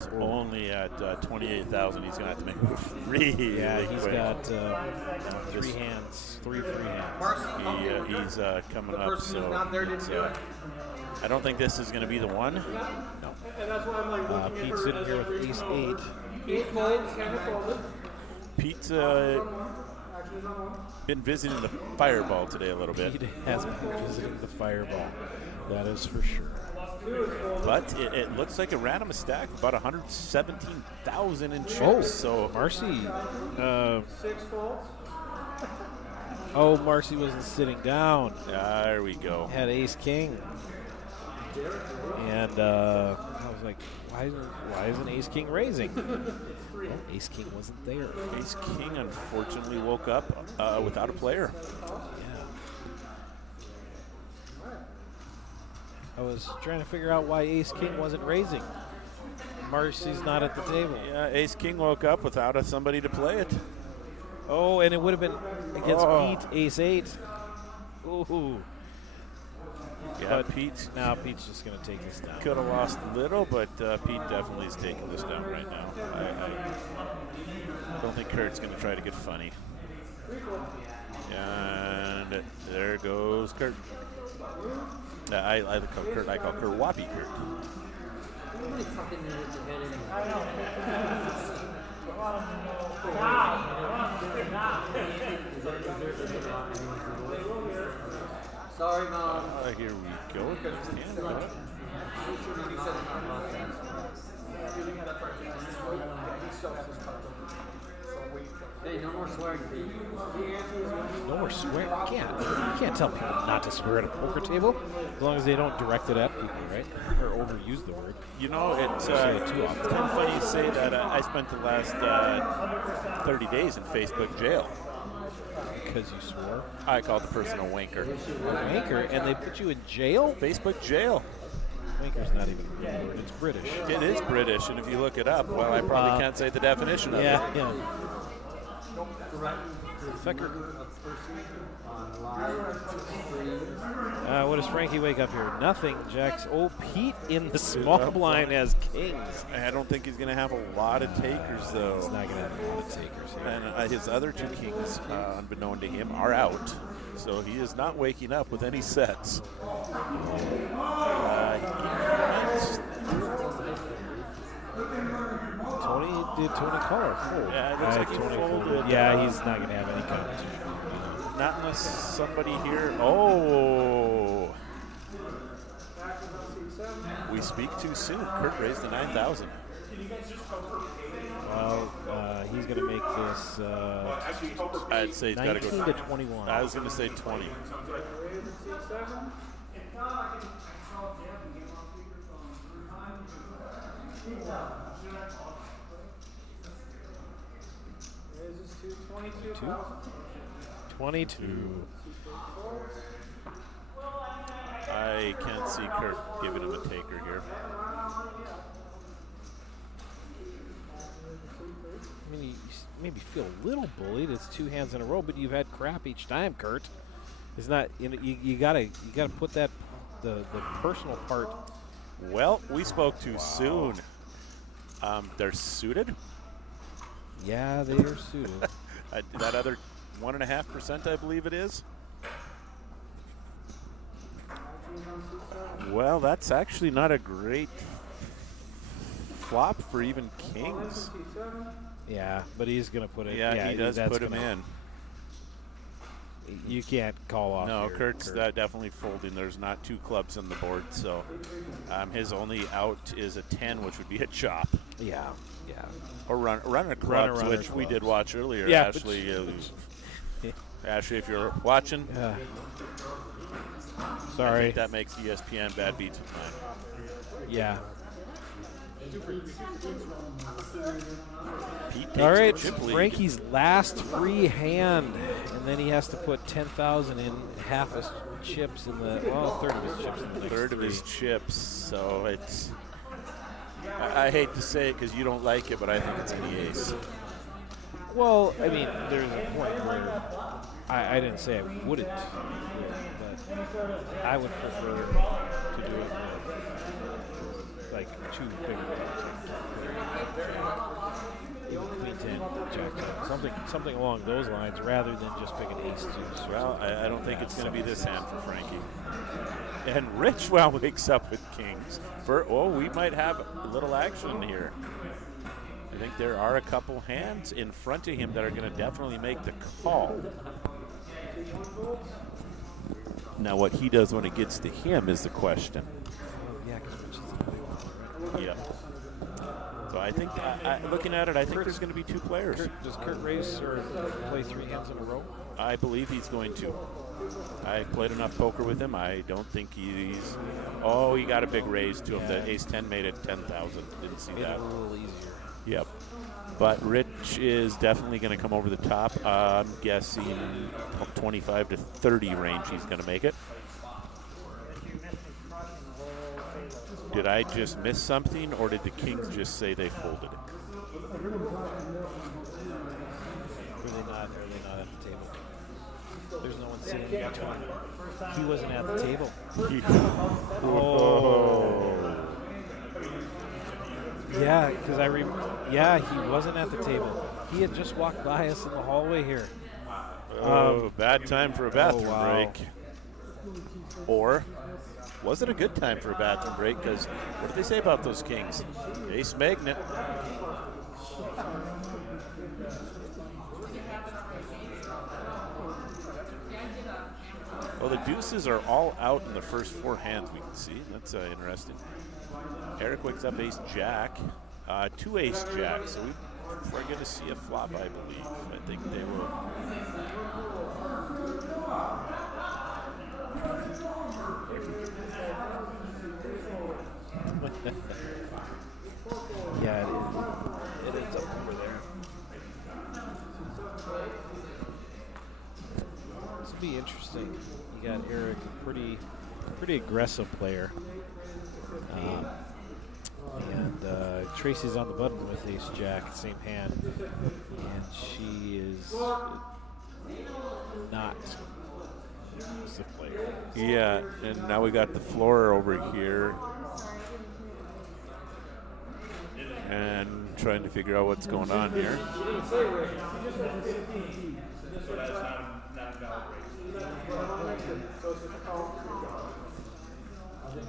only at 28,000. He's going to have to make a move really he's quick. got three free hands. He's coming up, so I don't think this is going to be the one. No. Pete's sitting here with ace-8. Pete's been visiting the fireball today a little bit. He has been visiting the fireball. That is for sure. But it looks like a random stack, about 117,000 in chips. Oh, so Marcy. Marcy wasn't sitting down. There we go. Had ace-king. And I was like, why isn't ace-king raising? Well, ace-king wasn't there. Ace-king unfortunately woke up without a player. I was trying to figure out why ace-king wasn't raising. Marcy's not at the table. Yeah, ace-king woke up without somebody to play it. Oh, and it would have been against Pete, ace-8. Ooh. Yeah, but Pete's just going to take this down. Could have lost a little, but Pete definitely is taking this down right now. I don't think Kurt's going to try to get funny. And there goes Kurt. I call Kurt Whoppy Kurt. Sorry, Mom. Here we go. Hey, no more swearing. No more swearing. You can't tell people not to swear at a poker table as long as they don't direct it at people, right? Or overuse the word. You know, it's kind of funny you say that. I spent the last 30 days in Facebook jail. Because you swore? I called the person a wanker. A wanker? And they put you in jail? Facebook jail. Wanker's not even a real word. It's British. It is British, and if you look it up, well, I probably can't say the definition of it. Yeah. What does Frankie wake up here? Nothing, Jacks. Oh, Pete in the small blind as kings. I don't think he's going to have a lot of takers, though. He's not going to have a lot of takers here. And his other two kings, unbeknown to him, are out. So he is not waking up with any sets. Did Tony call or fold? Yeah, it looks like Tony folded. Yeah, he's not going to have any competition. Not unless somebody here. Oh. We speak too soon. Kurt raised the 9,000. Well, he's going to make this I'd say he's got to go 19 to 21. I was going to say 20. Two? 22. I can't see Kurt giving him a taker here. I mean, you maybe feel a little bullied. It's two hands in a row, but you've had crap each time, Kurt. It's not. You gotta put that the personal part. Well, we spoke too soon. They're suited. Yeah, they are suited. That other 1.5%, I believe it is. Well, that's actually not a great flop for even kings. Yeah, but he's going to put it. Yeah, he does put him in. You can't call off. No, Kurt's definitely folding. There's not two clubs on the board, so his only out is a 10, which would be a chop. Yeah. Or runner clubs, which we did watch earlier. Yeah, Ashley, Ashley, if you're watching, sorry. I think that makes ESPN bad beats with mine. Yeah. Pete takes all right, the chip lead. Frankie's last free hand, and then he has to put 10,000 in, half his chips in the third of his chips in the next Third of his chips, so it's. I hate to say it because you don't like it, but I think it's the ace. Well, I mean, there's a point where I didn't say I wouldn't, but I would prefer to do it with, like, two bigger ones. Jack 10. Something along those lines rather than just picking ace deuce. Well, I don't think it's going to be this hand for Frankie. And Rich wakes up with kings. We might have a little action here. I think there are a couple hands in front of him that are going to definitely make the call. Now, what he does when it gets to him is the question. Yeah, because Rich is the play one, right? Yeah. So I think, looking at it, I think there's going to be two players. Does Kurt raise or play 3 hands in a row? I believe he's going to. I played enough poker with him. I don't think he's. Oh, he got a big raise to him. Yeah. The ace 10 made it 10,000. Didn't see Made that. it a little easier. Yep. But Rich is definitely going to come over the top. I'm guessing 25 to 30 range he's going to make it. Did I just miss something, or did the Kings just say they folded it? Are they not at the table? There's no one sitting there. He wasn't at the table. Oh. Yeah, because he wasn't at the table. He had just walked by us in the hallway here. Bad time for a bathroom wow. break. Or was it a good time for a bathroom break? Because what did they say about those Kings? Ace Magnet. Well, the deuces are all out in the first 4 hands we can see. That's interesting. Eric wakes up ace jack. 2 ace jacks. So we're going to see a flop, I believe. I think they will. Yeah, it ends up over there. This will be interesting. You got Eric, a pretty aggressive player. And Tracy's on the button with ace jack, same hand. And she is not a aggressive player. Yeah, and now we got the floor over here. And trying to figure out what's going on here.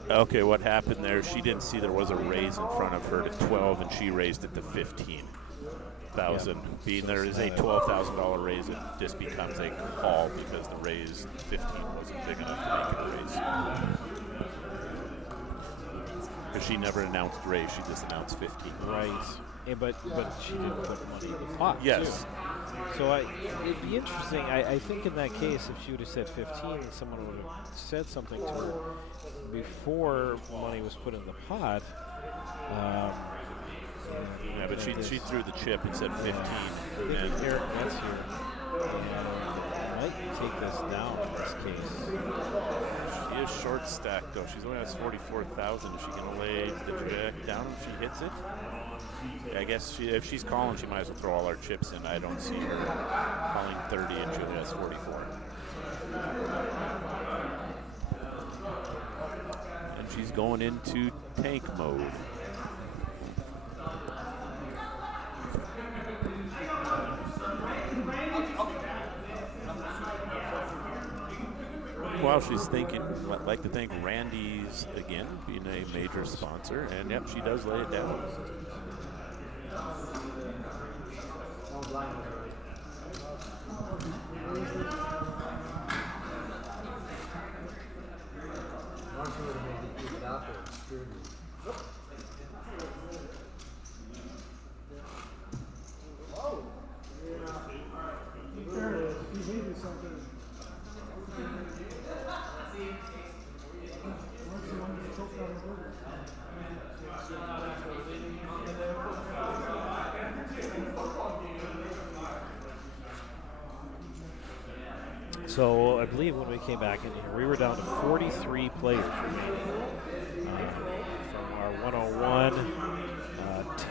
Okay, what happened there, she didn't see there was a raise in front of her to 12, and she raised it to 15,000. Yep. Being there is a $12,000 raise, it just becomes a call because the raise 15 wasn't big enough to make it a raise. Because she never announced raise, she just announced 15. Right. But she didn't put money in the pot. Yes. Too. So it'd be interesting. I think in that case, if she would have said 15, someone would have said something to her before money was put in the pot. Yeah, but she threw the chip and said 15. And then Eric Metz here might take this down in this case. She is short stacked though. She's only has 44,000. Is she going to lay the jack down if she hits it? I guess if she's calling, she might as well throw all our chips in. I don't see her calling 30 and she only has 44. And she's going into tank mode. While she's thinking, I'd like to thank Randy's again, being a major sponsor. And yep, she does lay it down. So I believe when we came back in here, we were down to 43 players remaining from our 101.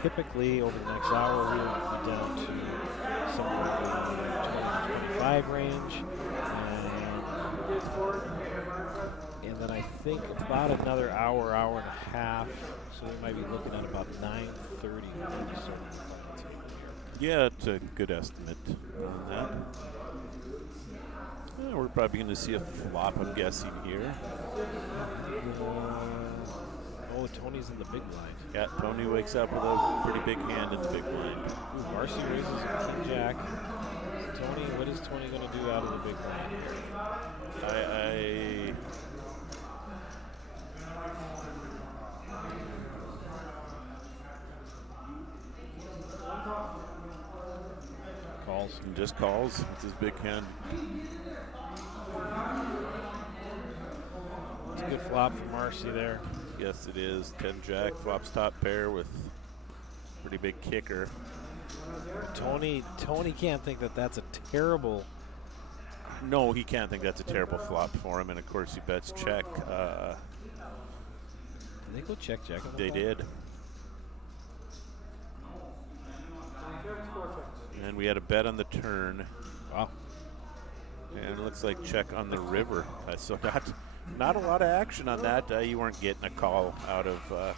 Typically, over the next hour, we will be down to somewhere in the 20 to 25 range. And then I think about another hour, hour and a half. So we might be looking at about 9:30 when we start the fucking table here. Yeah, it's a good estimate on that. Yeah, we're probably going to see a flop, I'm guessing, here. Oh, Tony's in the big blind. Yeah, Tony wakes up with a pretty big hand in the big blind. Ooh, Marcy raises a king jack. Tony, what is Tony going to do out of the big blind? Calls. He just calls with his big hand. It's a good flop for Marcy there. Yes, it is. 10 jack, flops top pair with pretty big kicker. Tony can't think that that's a terrible. No, he can't think that's a terrible flop for him, and of course he bets check. Did they go check? They did. And we had a bet on the turn. Wow. And it looks like check on the river. So not a lot of action on that. You weren't getting a call out of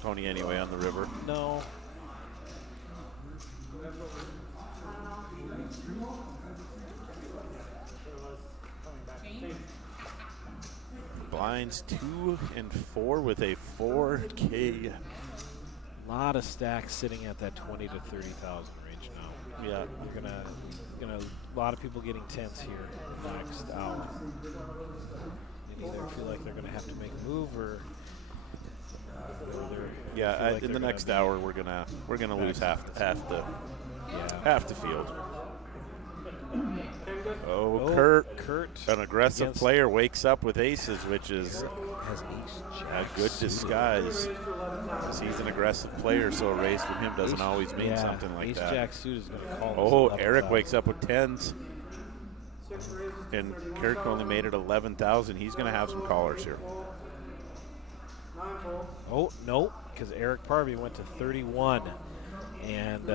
Tony anyway on the river. No. Blinds 2 and 4 with a 4K. A lot of stacks sitting at that 20 to 30,000 range now. Yeah. You're gonna a lot of people getting tense here next hour. They either feel like they're gonna have to make a move or in the next hour we're gonna lose half the field. Oh, Kurt, an aggressive player, wakes up with aces, which is a good disguise. He's an aggressive player, so a raise from him doesn't always mean something like that. Ace-Jack suit is going to call. Oh, Eric wakes up with 10s, and Kurt only made it 11,000. He's going to have some callers here. Oh, no, because Eric Parvey went to 31, and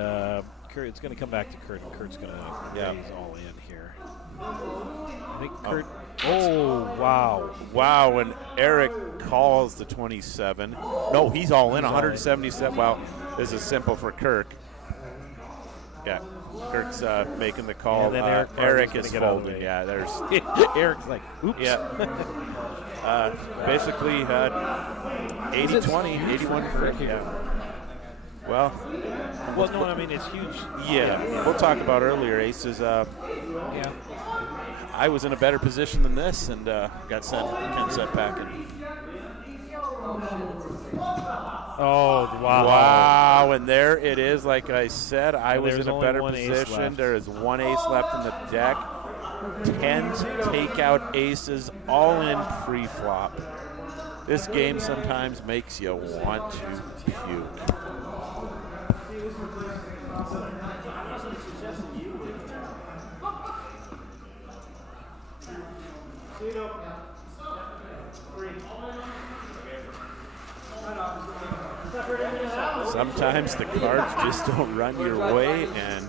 Kurt, it's going to come back to Kurt, and Kurt's going to raise all in here. I think Kurt. Oh, wow. Wow, and Eric calls the 27. No, he's all in, 177. Wow, this is simple for Kirk. Yeah, Kirk's making the call. Yeah, Eric is folding. Yeah, there's. Eric's like, oops. Yeah. Basically, 80-20, 81 for Kirk. Yeah. Well, no, I mean, it's huge. Yeah, we'll talk about earlier aces. I was in a better position than this and got sent packing. Oh, wow. Wow, and there it is. Like I said, I was in a better position. There is one ace left in the deck. 10s take out aces, all in pre-flop. This game sometimes makes you want to puke. Sometimes the cards just don't run your way, and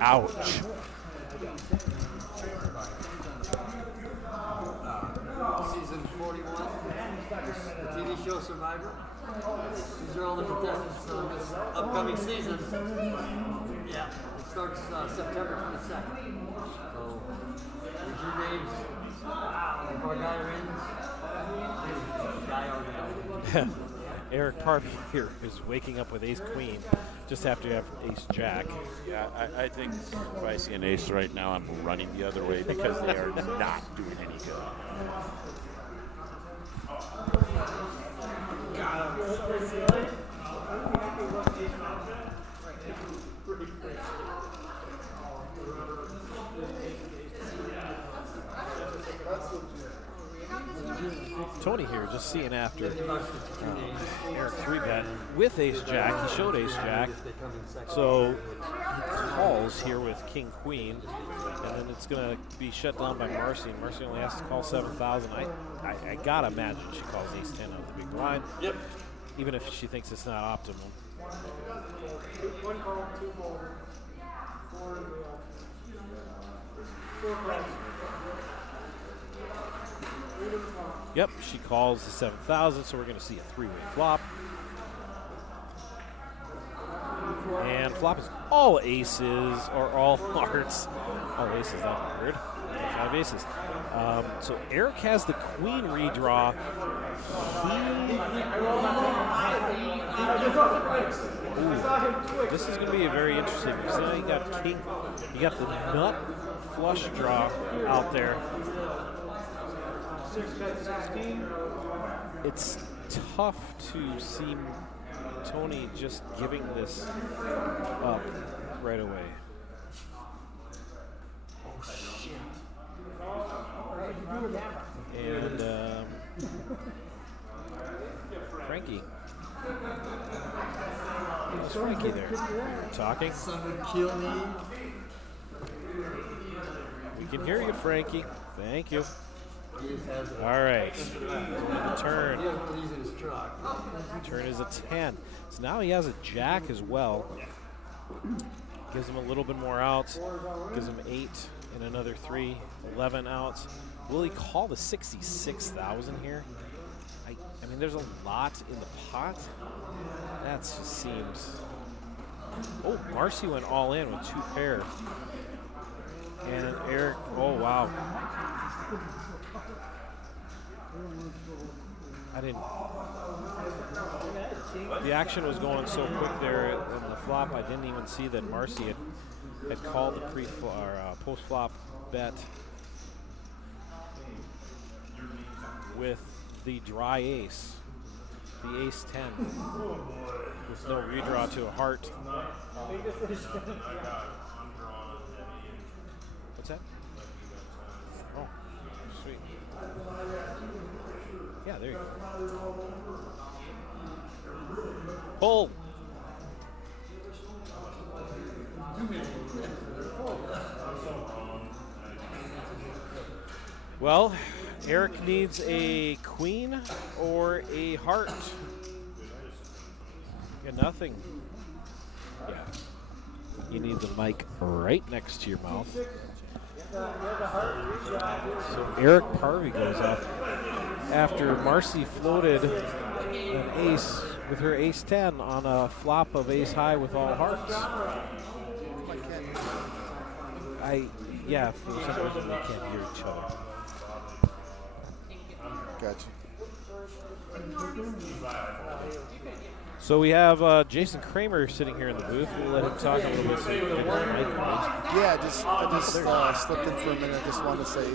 ouch. Season 41, the TV show Survivor. These are all the contestants on this upcoming season. Yeah, it starts September 22nd. So, here's your names. If our guy wins, guy organized. Eric Parvey here is waking up with ace-queen just after you have ace-jack. Yeah, I think if I see an ace right now, I'm running the other way because they are not doing any good. Tony here just seeing after Eric 3-bet with ace-jack. He showed ace-jack. So he calls here with king-queen, and then it's going to be shut down by Marcy. Marcy only has to call 7,000. I got to imagine she calls ace-10 out of the big blind. Yep. Even if she thinks it's not optimal. One call, 2 fold. 4 calls. Yep, she calls the 7,000, so we're going to see a 3-way flop. And flop is all aces, or all hearts. All aces, not weird. 5 aces. So Eric has the queen redraw. This is going to be very interesting because now you got king, you got the nut flush draw out there. It's tough to see Tony just giving this up right away. And Frankie. Who's Frankie there? Talking? Someone kill me. We can hear you, Frankie. Thank you. All right. Turn. Turn is a 10. So now he has a jack as well. Gives him a little bit more outs. Gives him 8 and another 3, 11 outs. Will he call the 66,000 here? I mean, there's a lot in the pot. That just seems. Oh, Marcy went all in with 2 pair. And Eric, oh wow. I didn't. The action was going so quick there in the flop, I didn't even see that Marcy had called the post-flop bet with the dry ace, the ace 10, with no redraw to a heart. What's that? Oh, sweet. Yeah, there you go. Pull. Well, Eric needs a queen or a heart. Got nothing. Yeah. You need the mic right next to your mouth. So Eric Parvey goes up after Marcy floated an ace with her ace 10 on a flop of ace high with all hearts. Yeah, for some reason we can't hear each other. Gotcha. So we have Jason Kramer sitting here in the booth. We'll let him talk a little bit. So Yeah, I just slipped in for a minute. I just wanted to say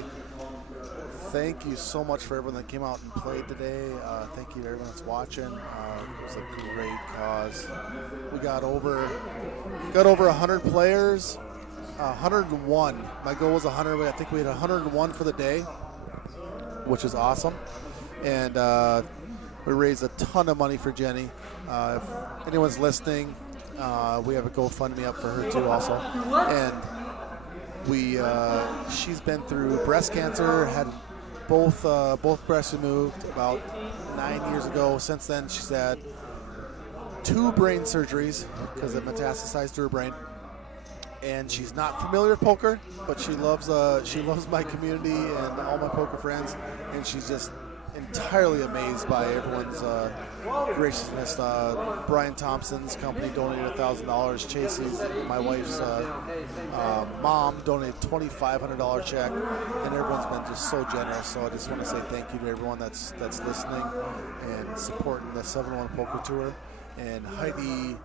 thank you so much for everyone that came out and played today. Thank you to everyone that's watching. It was a great cause. We got over 100 players. 101. My goal was 100, but I think we had 101 for the day, which is awesome. And we raised a ton of money for Jenny. If anyone's listening, we have a GoFundMe up for her too also. And she's been through breast cancer, had both breasts removed about 9 years ago. Since then, she's had 2 brain surgeries because it metastasized to her brain. And she's not familiar with poker, but she loves my community and all my poker friends, and she's just entirely amazed by everyone's graciousness. Brian Thompson's company donated $1,000. Chasey's, my wife's mom, donated $2,500 check, and everyone's been just so generous. So I just want to say thank you to everyone that's listening and supporting the 7-1 Poker Tour. And Heidi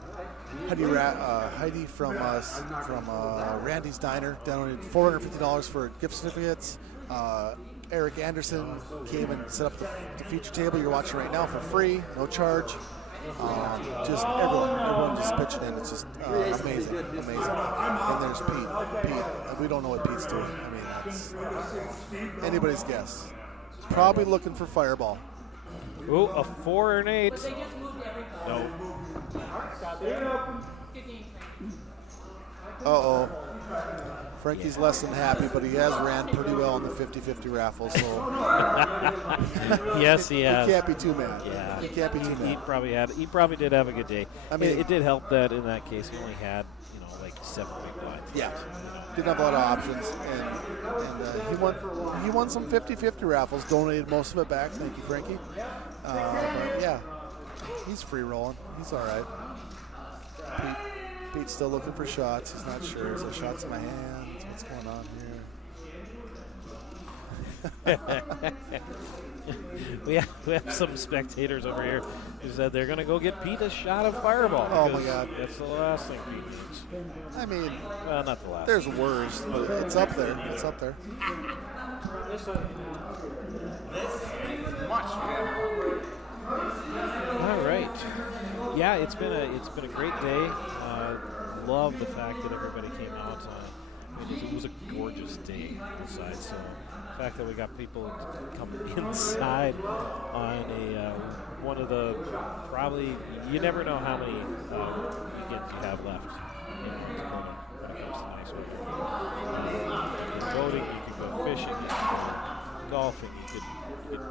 from Randy's Diner donated $450 for gift certificates. Eric Anderson came and set up the feature table you're watching right now for free, no charge. Just everyone just pitching in. It's just amazing. And there's Pete. We don't know what Pete's doing. I mean, that's anybody's guess. Probably looking for Fireball. Ooh, a 4 and 8. No. Uh-oh. Frankie's less than happy, but he has ran pretty well in the 50-50 raffle, so yes, he has. He can't be too mad. Yeah, he can't be too mad. He probably did have a good day. I mean, it did help that in that case he only had like 7 big blinds. Yeah, didn't have a lot of options, and he won some 50-50 raffles. Donated most of it back. Thank you, Frankie. But yeah, he's free rolling. He's all right. Pete. Pete's still looking for shots. He's not sure. Is there shots in my hands? What's going on here? we have some spectators over here who said they're going to go get Pete a shot of Fireball. Oh, my God. That's the last thing Pete needs. I mean, Well, not the last. there's worse, but it's up there. It's up there. All right. Yeah, it's been a great day. Love the fact that everybody came out. It was a gorgeous day outside. So the fact that we got people come inside on a one of the probably you never know how many weekends you have left in North Dakota when it comes to nice weather. You can boating, you can go fishing, you can go golfing, you could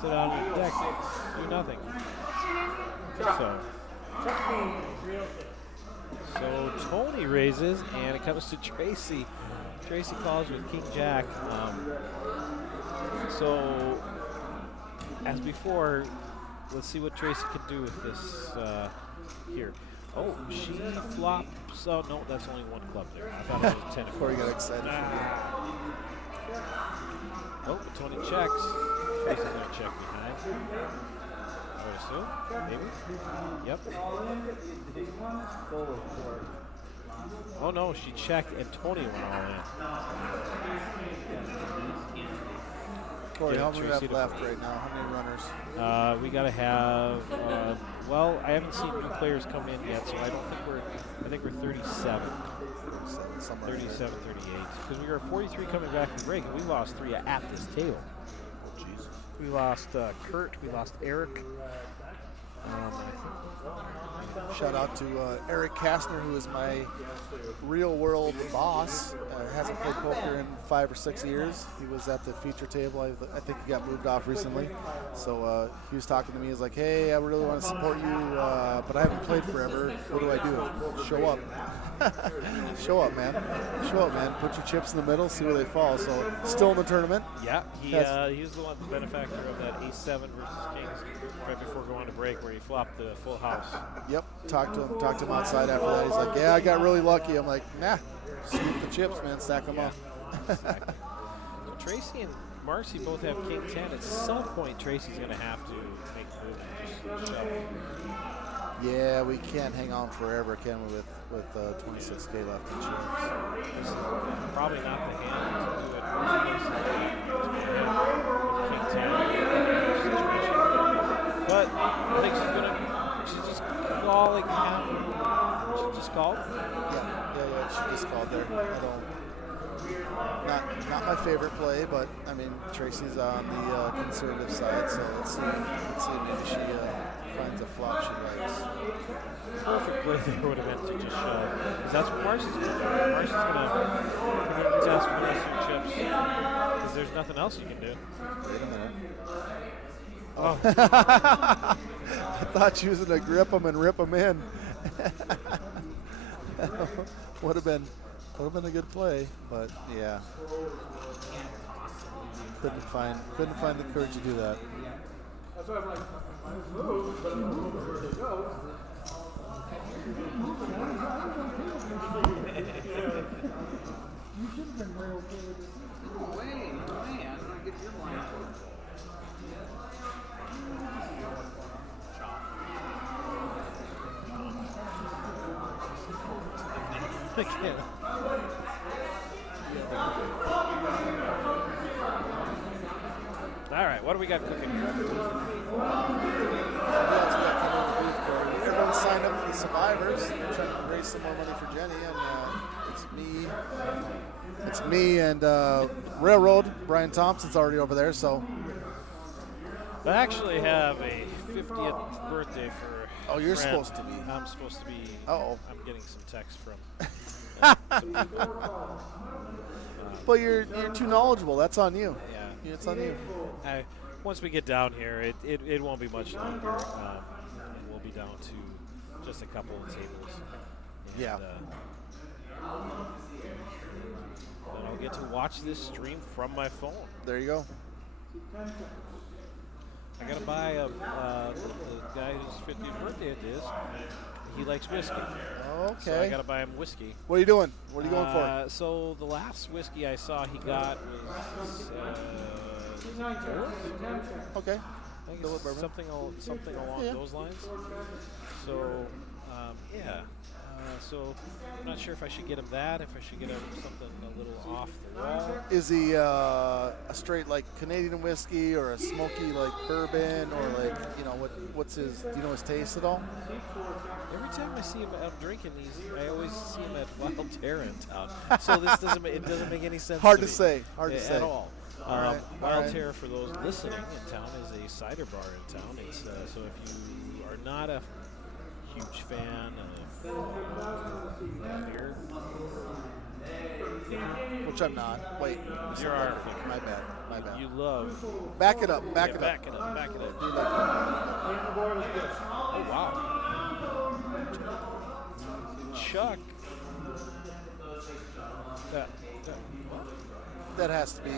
sit on your deck, do nothing. So Tony raises, and it comes to Tracy. Tracy calls with King Jack. So, as before, let's see what Tracy can do with this here. Oh, she flops. Oh, no, that's only one club there. I thought it was 10. Corey got excited. Oh, Tony checks. Tracy's going to check behind. I would assume. Maybe. Yep. Oh, no, she checked, and Tony went all in. Corey, how many we Tracy have left right now? How many runners? We got to have, well, I haven't seen new players come in yet, so I think we're 37. 37, 38. Because we were 43 coming back from break, and we lost 3 at this table. Oh, jeez. We lost Kurt. We lost Eric. Shout out to Eric Kastner, who is my real world boss. Hasn't played poker in 5 or 6 years. He was at the feature table. I think he got moved off recently. So he was talking to me. He's like, hey, I really want to support you, but I haven't played forever. What do I do? Show up. Show up, man. Show up, man. Put your chips in the middle, see where they fall. So still in the tournament. Yeah, he was the one, the benefactor of that Ace-7 versus Kings right before going to break where he flopped the full house. Yep. Talked to him outside after that. He's like, yeah, I got really lucky. I'm like, nah. Scoop the chips, man. Stack them up. Exactly. So Tracy and Marcy both have King 10. At some point, Tracy's going to have to make a move and just shove. Yeah, we can't hang on forever, can we, with 26K left in chips. This is probably not the hand to do it. King 10 situation. But I think she's just calling half. She just called? Yeah, she just called there. Not my favorite play, but I mean Tracy's on the conservative side, so let's see maybe she finds a flop she likes. Perfect play there would have been to just shove, because that's what Marcy's going to do. Marcy's going to test for the rest of your chips, because there's nothing else you can do. Wait a minute. Oh. I thought she was going to grip them and rip them in. Would have been a good play, but yeah, couldn't find the courage to do that. Again. All right, what do we got cooking here? Everyone signed up for the Survivors. We're trying to raise some more money for Jenny, and it's me and Railroad. Brian Thompson's already over there, so. I actually have a 50th birthday for. Oh, you're friend. supposed to be. I'm supposed to be. Uh-oh. I'm getting some text from. But you're too knowledgeable. That's on you. Yeah. It's on you. Once we get down here, it won't be much longer, and we'll be down to just a couple of tables. And, Yeah. Then I'll get to watch this stream from my phone. There you go. I gotta buy the guy whose 50th birthday it is. he likes whiskey. Okay. So I got to buy him whiskey. What are you doing? What are you going for? So the last whiskey I saw he got was Okay. I think Billet it's bourbon. something along Yeah. those lines. So, yeah. So I'm not sure if I should get him that, if I should get him something a little off the wall. Is he a straight like Canadian whiskey or a smoky like bourbon or like what's his? Do you know his taste at all? Every time I see him out drinking these, I always see him at Wild Terra in town. So this doesn't make any sense. Hard to to me. say. Hard to say. At all. All right, all Wild right. Terra, for those listening in town, is a cider bar in town. It's so if you are not a huge fan of beer, Which I'm not. Wait. you are. My bad. My bad. You love. Back it up. Back Yeah, it up. back it up. Back it up. Do like Oh wow. Chuck. What? that has to be.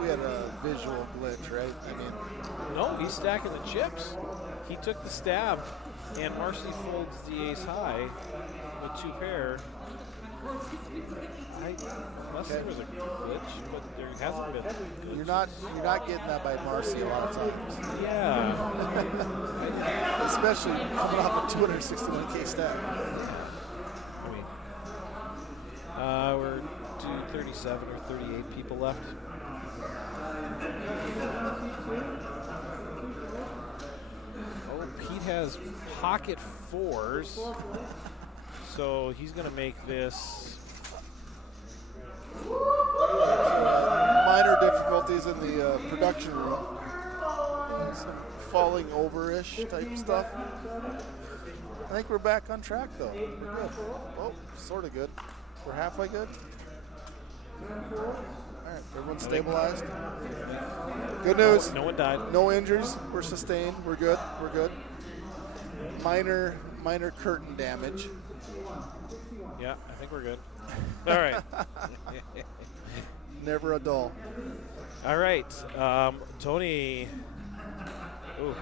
We had a visual glitch, right? I mean, No, he's stacking the chips. He took the stab, and Marcy folds the ace high with 2 pair. Unless there was a glitch, but there hasn't been. A glitch. you're not getting that by Marcy a lot of times, Yeah. especially coming off a 261K stack. I mean, we're 37 or 38 people left. Oh, Pete has pocket 4s, so he's going to make this. Minor difficulties in the production room. Some falling over-ish type stuff. I think we're back on track though. We're good. Oh, sort of good. We're halfway good. All right, everyone's stabilized. Good news. No one died. No injuries. We're sustained. We're good. We're good. Minor curtain damage. Yeah, I think we're good. All right. Never a dull. All right. Tony. Ooh.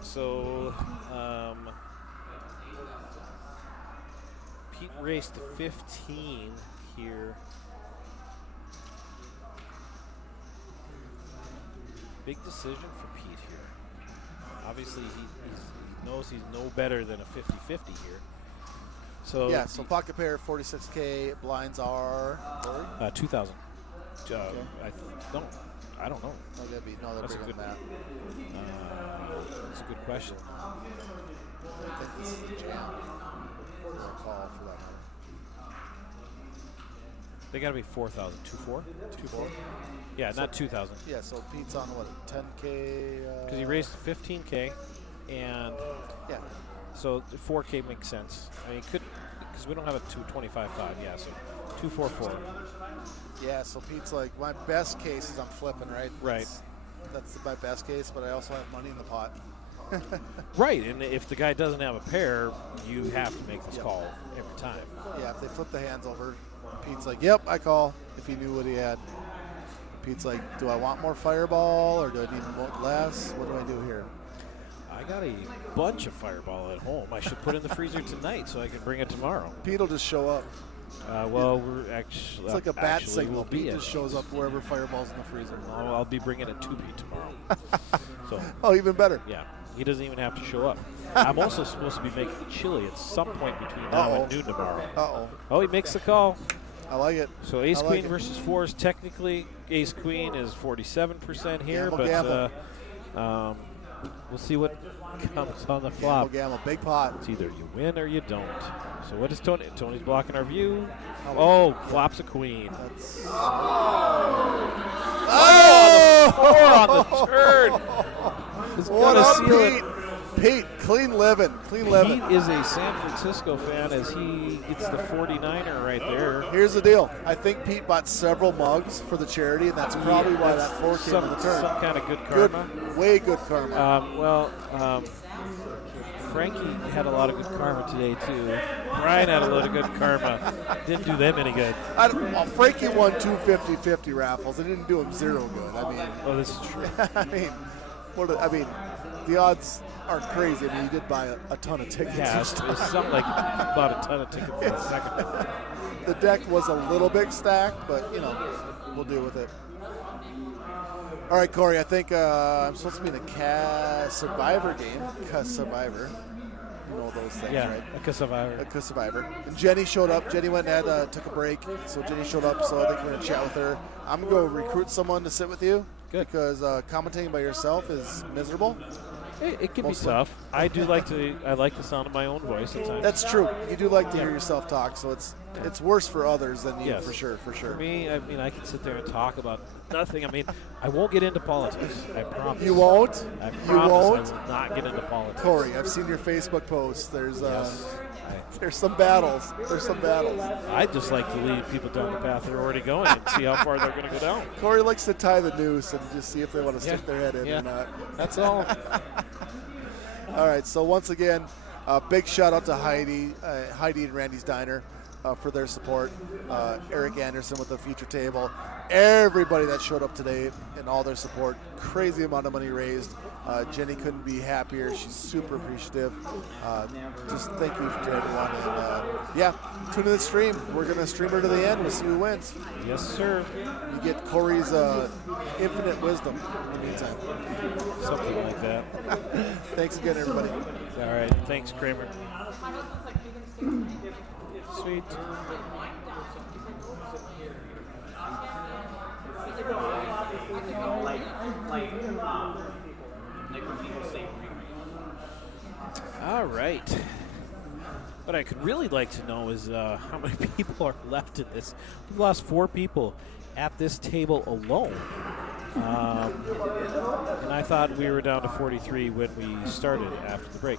So, Pete raced to 15 here. Big decision for Pete here. Obviously, he knows he's no better than a 50-50 here. So Yeah, so pocket pair 46K, blinds are 2,000. Okay. I don't know. No, they're That's a bigger good than that. That's a good question. I think this is the jam. Or a call for that matter. They got to be 4,000. 2.4? 2-4. Yeah, not 2,000. Yeah, so Pete's on what, 10K? Because he raced 15K, and Yeah. so 4K makes sense. I mean, could because we don't have a 225.5. Yeah, so 244. Yeah, so Pete's like, my best case is I'm flipping, right? Right. That's my best case, but I also have money in the pot. Right, and if the guy doesn't have a pair, you have to make this call every time. Yeah, if they flip the hands over, Pete's like, yep, I call, if he knew what he had. Pete's like, do I want more fireball or do I need less? What do I do here? I got a bunch of Fireball at home. I should put in the freezer tonight so I can bring it tomorrow. Pete will just show up. Well, we're actually. It's like a bat signal. We'll Pete just shows up wherever fireball's in the freezer. I'll be bringing it to Pete tomorrow. So. Oh, even better. Yeah, he doesn't even have to show up. I'm also supposed to be making chili at some point between now and noon tomorrow. Uh-oh. Oh, he makes the call. I like it. So ace I like queen it. versus 4s. Technically, ace queen is 47% here, Gamble, but we'll see what comes on the flop. Gamble, big pot. It's either you win or you don't. So what is Tony? Tony's blocking our view. Oh, flops a queen. That's... Oh, on the turn. It's What gonna up, seal it. Pete? Pete, clean living. Clean living. Pete is a San Francisco fan as he gets the 49er right there. Here's the deal. I think Pete bought several mugs for the charity, and that's probably why that 4 came in the turn. Some kind of good karma. Good, way good karma. Frankie had a lot of good karma today, too. Brian had a lot of good karma. Didn't do them any good. Frankie won 2 50-50 raffles. It didn't do him 0 good. I mean, Oh, this is true. I mean, the odds aren't crazy. I mean, you did buy a ton of tickets. Yeah, it was something like about a ton of tickets in a second. The deck was a little bit stacked, but, you know, we'll deal with it. All right, Corey, I think I'm supposed to be in a Survivor game. Survivor. You know those things, Yeah, right? a Survivor. A Survivor. And Jenny showed up. Jenny went and took a break, so Jenny showed up, so I think we're going to chat with her. I'm going to go recruit someone to sit with you. Good. Because commentating by yourself is miserable. It can Mostly. be tough. I like the sound of my own voice at times. That's true. You do like to hear yourself talk, so it's worse for others than you, Yes. for sure. For me, I mean, I can sit there and talk about nothing. I mean, I won't get into politics. I promise. You won't? I You promise won't? I will not get into politics. Corey, I've seen your Facebook posts. There's Yes. there's some battles. There's some battles. I'd just like to lead people down the path they're already going and see how far they're going to go down. Corey likes to tie the noose and just see if they want to stick their head in Yeah. or not. That's all. All right, so once again, big shout out to Heidi and Randy's Diner for their support. Eric Anderson with the feature table. Everybody that showed up today and all their support. Crazy amount of money raised. Jenny couldn't be happier. She's super appreciative. Just thank you to everyone. And yeah, tune in the stream. We're going to stream her to the end. We'll see who wins. Yes, sir. You get Corey's infinite wisdom in the meantime. Something like that. Thanks again, everybody. All right. Thanks, Kramer. Sweet. All right. What I could really like to know is how many people are left in this. We've lost 4 people at this table alone. And I thought we were down to 43 when we started after the break.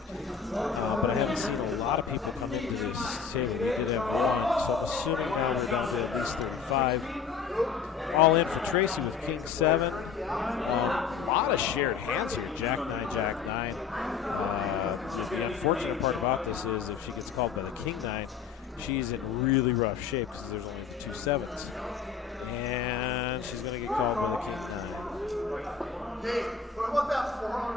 But I haven't seen a lot of people come into this table. We did have 1, so I'm assuming now we're down to at least 35. All in for Tracy with King 7. A lot of shared hands here. Jack 9, Jack 9. The unfortunate part about this is if she gets called by the King 9, she's in really rough shape because there's only 2 7s. And she's going to get called by the King 9. Hey, what about that forearm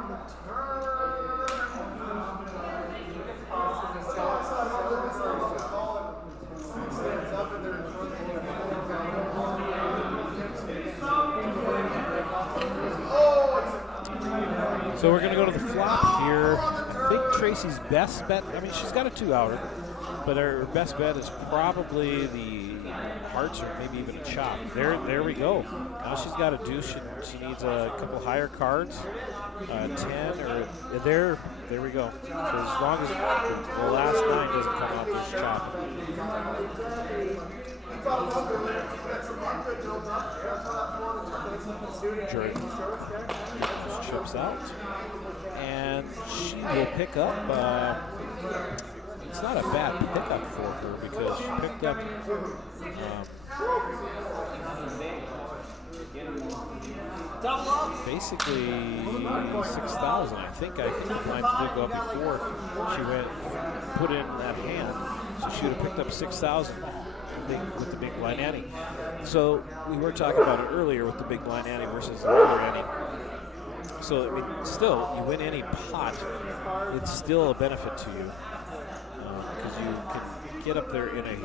So we're going to go to the flop here. I think Tracy's best bet, I mean, she's got a 2-outer, but her best bet is probably the hearts or maybe even a chop. There we go. Now she's got a deuce. She needs a couple higher cards, 10 or there we go. So as long as the last 9 doesn't come out, there's chop. Jordan just chips out, and she will pick up. It's not a bad pickup for her because she picked up basically 6,000. I think the blinds did go up before she put in that hand, so she would have picked up 6,000 with the big blind ante. So we were talking about it earlier with the big blind ante versus the regular ante. So I mean, still, you win any pot, it's still a benefit to you because you can get up there in a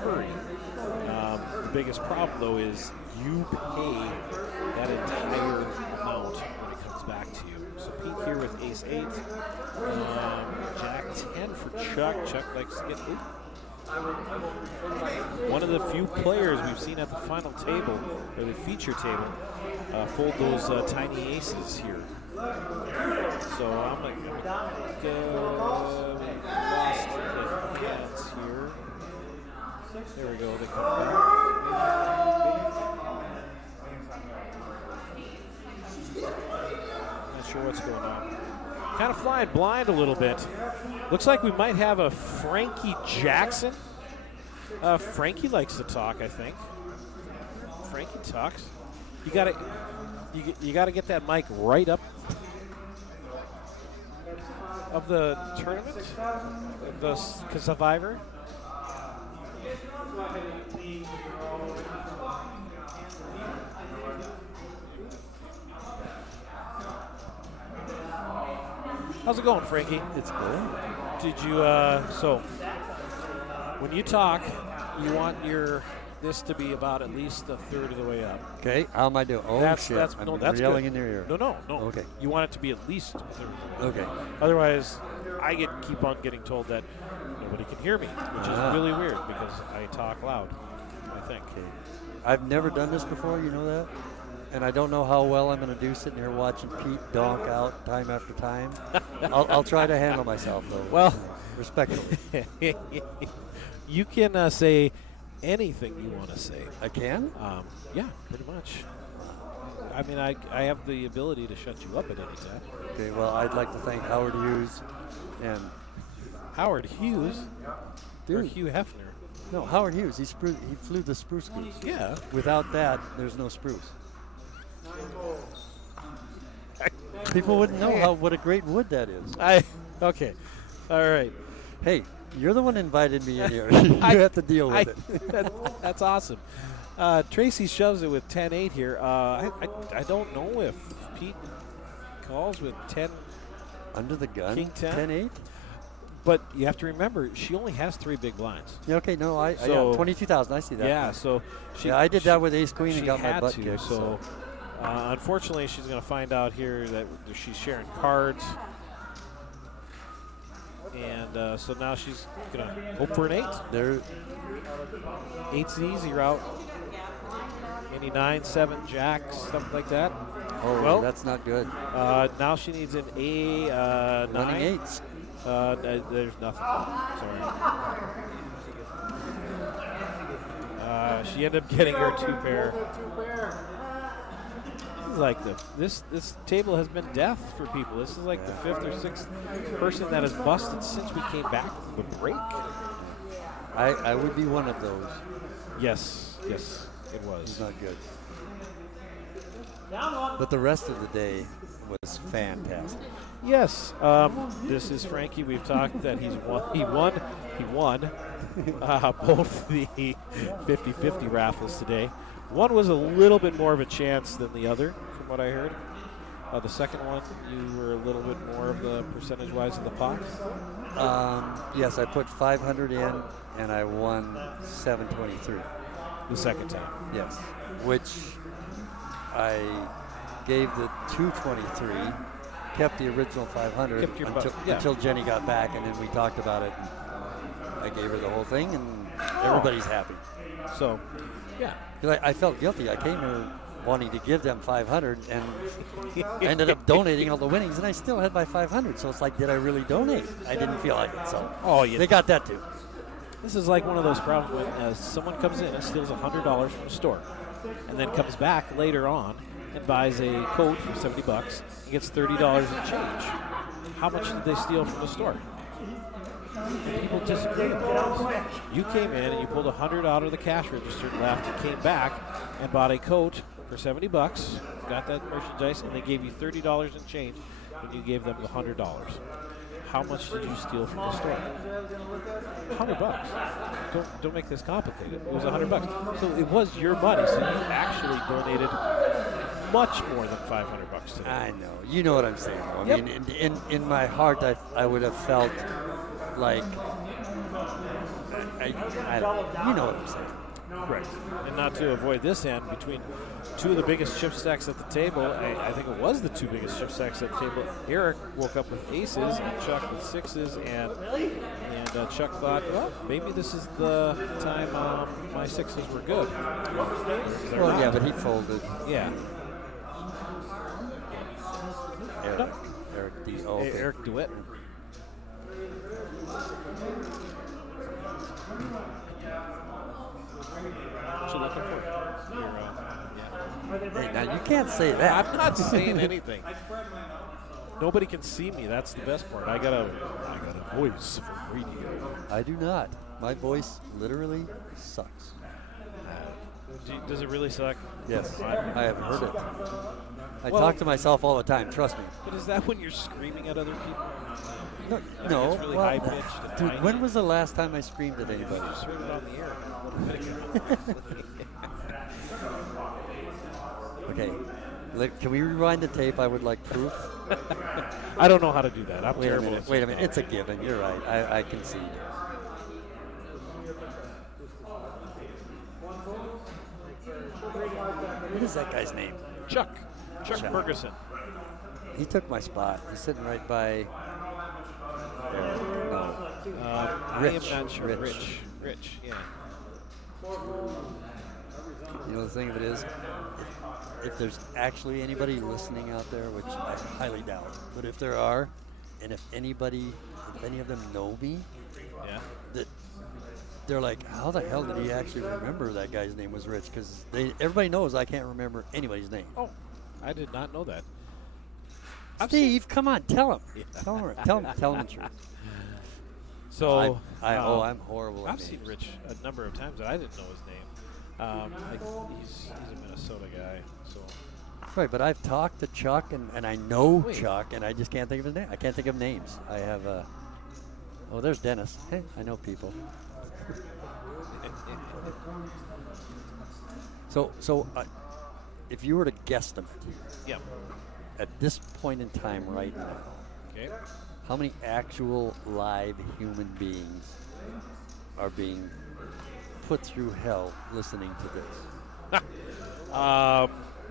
hurry. The biggest problem, though, is you pay that entire amount when it comes back to you. So Pete here with ace 8, Jack 10 for Chuck. Chuck likes to get one of the few players we've seen at the final table, or the feature table, fold those tiny aces here. So I'm going to go lost the hands here. There we go, they come back. Not sure what's going on. Kind of flying blind a little bit. Looks like we might have a Frankie Jackson. Frankie likes to talk, I think. Frankie talks. You gotta get that mic right up of the tournament, of the Survivor. How's it going, Frankie? It's good. Did you, so when you talk, you want this to be about at least a third of the way up. Okay, how am I doing? Oh, shit. I'm that's yelling good. in your ear. No. Okay. You want it to be at least a third of the way Okay. up. Otherwise, I keep on getting told that nobody can hear me, which is really weird because I talk loud, I think. Okay. I've never done this before, you know that? And I don't know how well I'm going to do sitting here watching Pete donk out time after time. I'll try to handle myself, though. Well, respectfully. You can say anything you want to say. I can? Yeah, pretty much. I mean, I have the ability to shut you up at any time. Okay, well, I'd like to thank Howard Hughes and Howard Hughes? Or Dude. Hugh Hefner? No, Howard Hughes. He flew the Spruce Goose. Yeah. Without that, there's no Spruce. People wouldn't know what a great wood that is. Okay. All right. Hey, you're the one invited me in here. You have to deal with it. That's awesome. Tracy shoves it with 10-8 here. I don't know if Pete calls with 10. Under the gun? King 10? 10-8? But you have to remember, she only has 3 big blinds. Yeah, okay, no, I So- 22,000, I see that. Yeah, so I did that with ace queen and she got my had butt to, kicked. So unfortunately, she's going to find out here that she's sharing cards. And so now she's going to hope for an 8. There, 8's the easy route. Any 9, 7, jacks, something like that. oh, Well, that's not good. Now she needs an A 9. Running eights. There's nothing. Sorry. She ended up getting her 2 pair. This is like this table has been death for people. This is like the 5th or 6th person that has busted since we came back from the break. I would be one of those. Yes, it was. It's not good. But the rest of the day was fantastic. Yes, this is Frankie. We've talked that he won both the 50-50 raffles today. One was a little bit more of a chance than the other, from what I heard. The second one, you were a little bit more of the percentage-wise of the pot. Yes, I put 500 in, and I won 723. The second time. Yes, which I gave the 223, kept the original 500 Kept your butt, yeah. until Jenny got back, and then we talked about it. And I gave her the whole thing, and everybody's happy. So, yeah. 'Cause I felt guilty. I came here wanting to give them 500 and ended up donating all the winnings, and I still had my 500. So it's like, did I really donate? I didn't feel like it. So they got that too. This is like one of those problems when someone comes in and steals $100 from a store and then comes back later on and buys a coat for $70 and gets $30 in change. How much did they steal from the store? And people disagree with this. You came in and you pulled $100 out of the cash register and left and came back and bought a coat for $70, got that merchandise, and they gave you $30 in change and you gave them the $100. How much did you steal from the store? $100. Don't make this complicated. It was $100. So it was your money. So you actually donated much more than $500 today. I know. You know what I'm saying. I Yep. mean, in my heart, I would have felt like, you know what I'm saying. Right. And not to avoid this end, between 2 of the biggest chip stacks at the table, I think it was the 2 biggest chip stacks at the table. Eric woke up with aces and Chuck with 6s, and Chuck thought, well, maybe this is the time my 6s were good. Well, yeah, but he folded. Yeah. Eric D. Oh, okay. Eric DeWitt. What you looking for? Hey, now you can't say that. I'm not saying anything. Nobody can see me. That's the best part. I got a voice for radio. I do not. My voice literally sucks. Does it really suck? Yes, I have heard it. I Well- talk to myself all the time. Trust me. But is that when you're screaming at other people? No, It's really well, high-pitched and dude, tiny. when was the last time I screamed at anybody? I just heard it on the air a minute ago. Okay, Can we rewind the tape? I would like proof. I don't know how to do that. I'm Wait a terrible. minute. at Wait a minute. It's a technology. given. You're right. I concede. What is that guy's name? Chuck Ferguson. He took my spot. He's sitting right by. No. I Rich. am not sure. Rich. Rich. Yeah. You know, the thing of it is, if there's actually anybody listening out there, which I highly doubt, but if there are, and if any of them know me, Yeah. that they're like, how the hell did he actually remember that guy's name was Rich? Because everybody knows I can't remember anybody's name. Oh, I did not know that. Steve, come on, tell him. Yeah. Tell him the truth. So I'm horrible. at I've seen names. Rich a number of times, and I didn't know his name. He's a Minnesota guy, so. Right, but I've talked to Chuck, and I know Wait. Chuck, and I just can't think of his name. I can't think of names. I have oh, there's Dennis. Hey, I know people. So if you were to guesstimate Yeah. at this point in time right now, Okay. how many actual live human beings are being put through hell listening to this?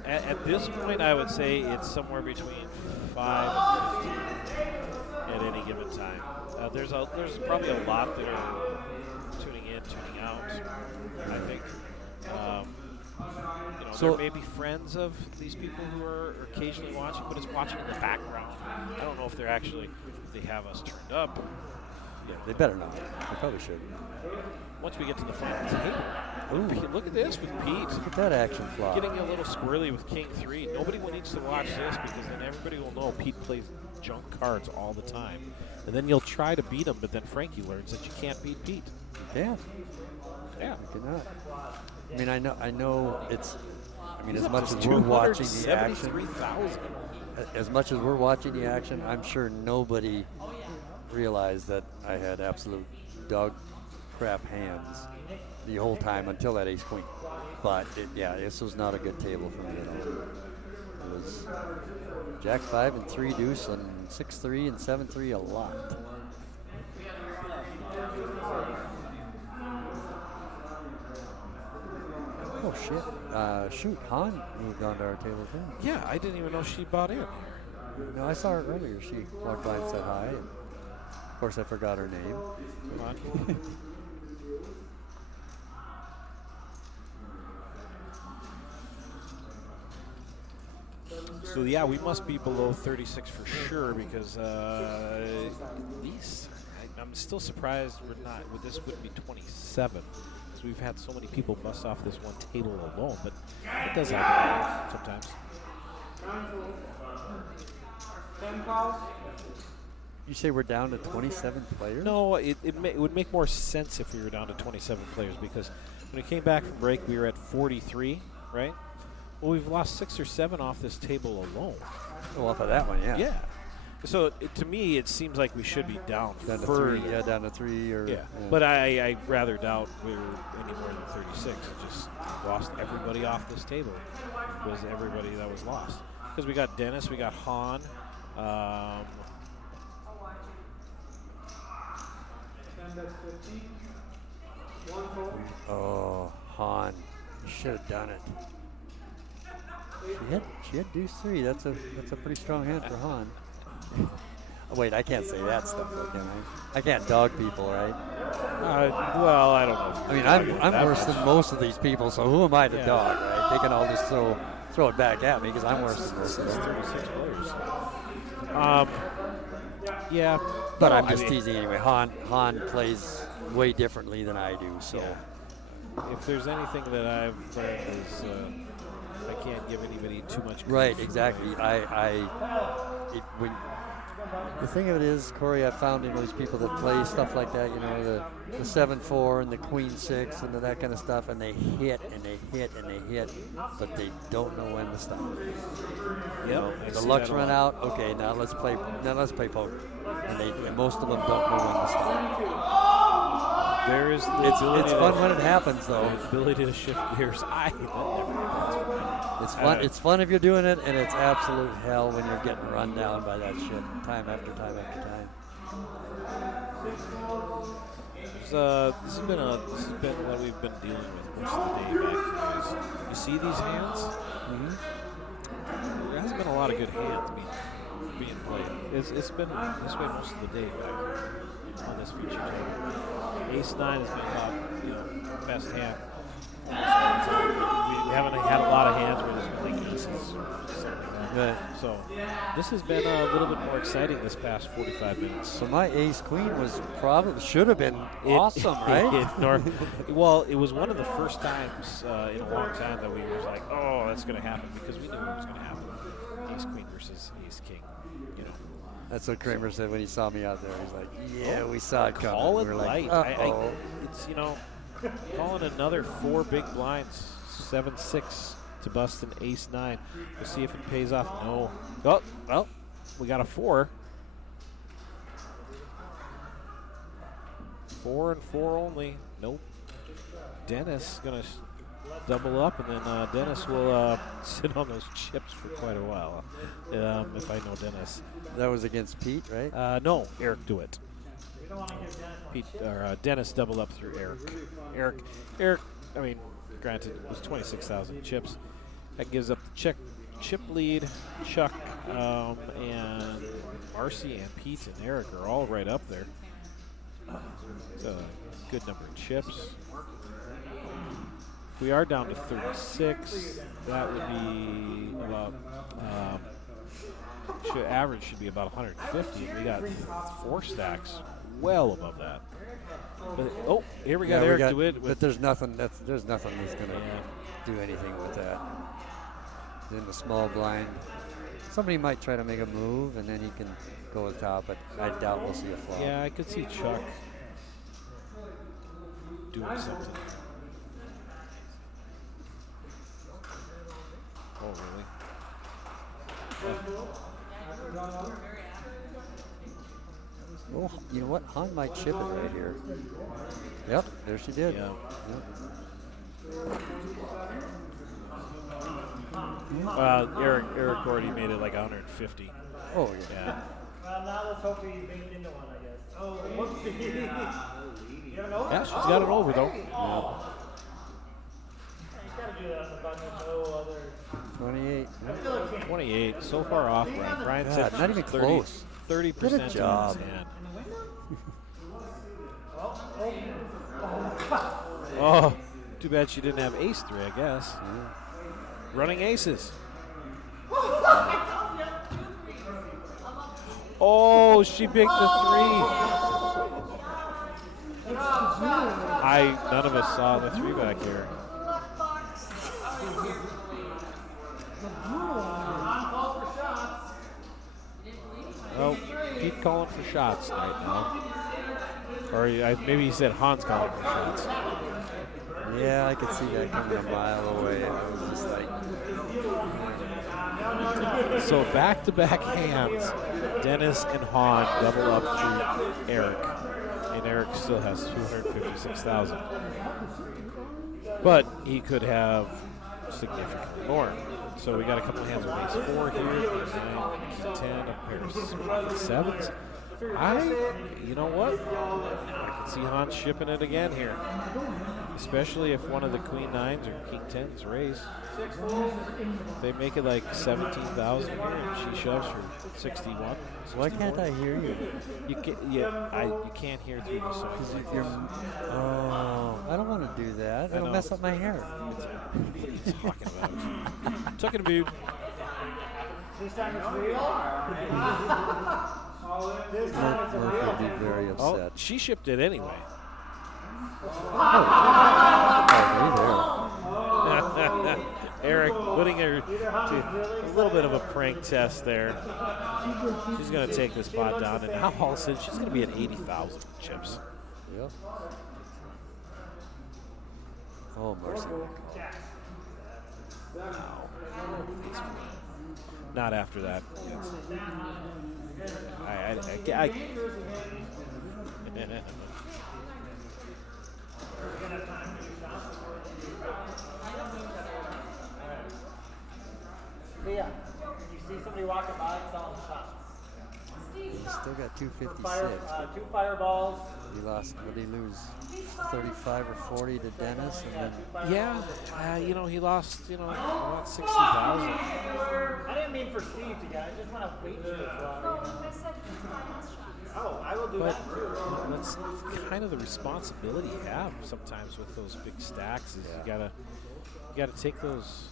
At this point, I would say it's somewhere between 5 and 15 at any given time. There's probably a lot that are tuning in, tuning out. I think. So- there may be friends of these people who are occasionally watching, but it's watching in the background. I don't know if if they have us turned up. Yeah, they better not. They probably should. Once we get to the final table, Ooh. look at this with Pete. Look at that action flop. Getting a little squirrely with King 3. Nobody needs to watch this because then everybody will know Pete plays junk cards all the time. And then you'll try to beat him, but then Frankie learns that you can't beat Pete. Yeah. Yeah. You cannot. I mean, I know it's. I mean, He's as up much to as we're watching the action, 273,000. as much as we're watching the action, I'm sure nobody realized that I had absolute dog crap hands the whole time until that ace queen. But this was not a good table for me at all. It was Jack 5 and 3 deuce and 6-3 and 7-3 a lot. Oh shit! Shoot, Han moved onto our table too. Yeah, I didn't even know she bought in. No, I saw her earlier. She walked by and said hi. And of course, I forgot her name. Come on. So yeah, we must be below 36 for sure because at least I'm still surprised we're not. This would be 27 because we've had so many people bust off this one table alone. But it does happen sometimes. You say we're down to 27 players? No, it would make more sense if we were down to 27 players because when we came back from break, we were at 43, right? Well, we've lost 6 or 7 off this table alone. Oh, off of that one, yeah. Yeah. So to me, it seems like we should be down Down to further. 3. Yeah, down to 3 or. Yeah. But I rather doubt we're any more than 36. It just lost everybody off this table. Was everybody that was lost because we got Dennis, we got Han. Oh, Han. You should have done it. She had deuce 3. That's a pretty strong hand for Han. Oh, wait, I can't say that stuff, though, can I? I can't dog people, right? Well, I don't know. I mean, I'm worse than most of these people, so who am I to dog, right? They can all just throw it back at me because I'm worse than most of them. 36 players. Yeah. But No, I'm just I mean, teasing anyway. Han plays way differently than I do, so. If there's anything that I've learned is I can't give anybody too much grief. Right, exactly. The thing of it is, Corey, I've found in those people that play stuff like that, you know, the 7-4 and the Queen 6 and that kind of stuff, and they hit and they hit and they hit, but they don't know when to stop. Yep. The luck's run out. Okay, now let's play poker. And most of them don't know when to stop. There is there's the It's ability fun when it happens, though. the ability to shift gears. It's fun. It's fun if you're doing it, and it's absolute hell when you're getting run down by that shit time after time after time. This has been what we've been dealing with most of the day back here. Is you see these hands? Mm-hmm. There hasn't been a lot of good hands being played. It's been this way most of the day back here on this feature table. Ace 9 has been about best hand. We haven't had a lot of hands where there's been like aces or something like that. So this has been a little bit more exciting this past 45 minutes. So my ace queen should have been awesome, right? Well, it was one of the first times in a long time that we were like, oh, that's going to happen, because we knew it was going to happen. Ace queen versus ace king, That's what Kramer said when he saw me out there. He's like, yeah, we saw it coming. Call it we were light. like, It's calling another 4 big blinds, 7-6 to bust an ace 9. We'll see if it pays off. No. Oh, well, we got a 4. 4 and 4 only. Nope. Dennis gonna double up, and then Dennis will sit on those chips for quite a while. If I know Dennis. that was against Pete, right? No, Eric DeWitt. Dennis doubled up through Eric. Eric, I mean, granted, it was 26,000 chips. That gives up the chip lead. Chuck and Marcy and Pete and Eric are all right up there. It's a good number of chips. We are down to 36. That would be about average should be about 150. We got 4 stacks well above that. But, here we got Eric DeWitt. But there's nothing. There's nothing that's gonna do anything with that. In the small blind, somebody might try to make a move, and then he can go with top. But I doubt we'll see a flop. Yeah, I could see Chuck doing something. Oh, really? Oh, you know what? Han might chip it right here. Yep, there she did. Yeah. Yep. Eric already made it like 150. Oh, yeah. Well, now let's hope he baked into one, I guess. Oh, whoopsie. You have an over? Yeah, she's got it over, though. You gotta do that on the button with no other. 28. I feel like can't. 28, so far off, Brian. Brian God, said not even close. 30% Good in his job. hand. Oh, too bad she didn't have ace 3, I guess. Running aces. Oh, she picked the 3. None of us saw the 3 back here. Oh, Pete calling for shots right now. Or maybe he said Hans calling for shots. Yeah, I could see that coming a mile away. I was just like, So back-to-back hands, Dennis and Han double up through Eric, and Eric still has 256,000. But he could have significantly more. So we got a couple of hands with ace 4 here, 9, 10, a pair of 7s. You know what? I can see Hans shipping it again here. Especially if one of the queen 9s or king 10s raise. They make it like 17,000 here, and she shoves for 61. why can't I hear you? You can't hear through the song. I don't want to do that. It'll mess up my hair. What are you talking about? Talking about. This time it's real. This time it's a Murph real. would be very Oh, upset. she shipped it anyway. Eric putting her to a little bit of a prank test there. She's going to take this pot down, and now all of a sudden she's going to be at 80,000 chips. Yep. Oh, mercy. Wow. Not after that. still got 256. Two fireballs. He lost, what did he lose? 35 or 40 to Dennis, and then Yeah, you know, he lost, you know, about 60,000. I didn't mean for Steve to get. I just want to wait for it. Oh, I will do But that too. that's kind of the responsibility you have sometimes with those big stacks. Is you gotta take those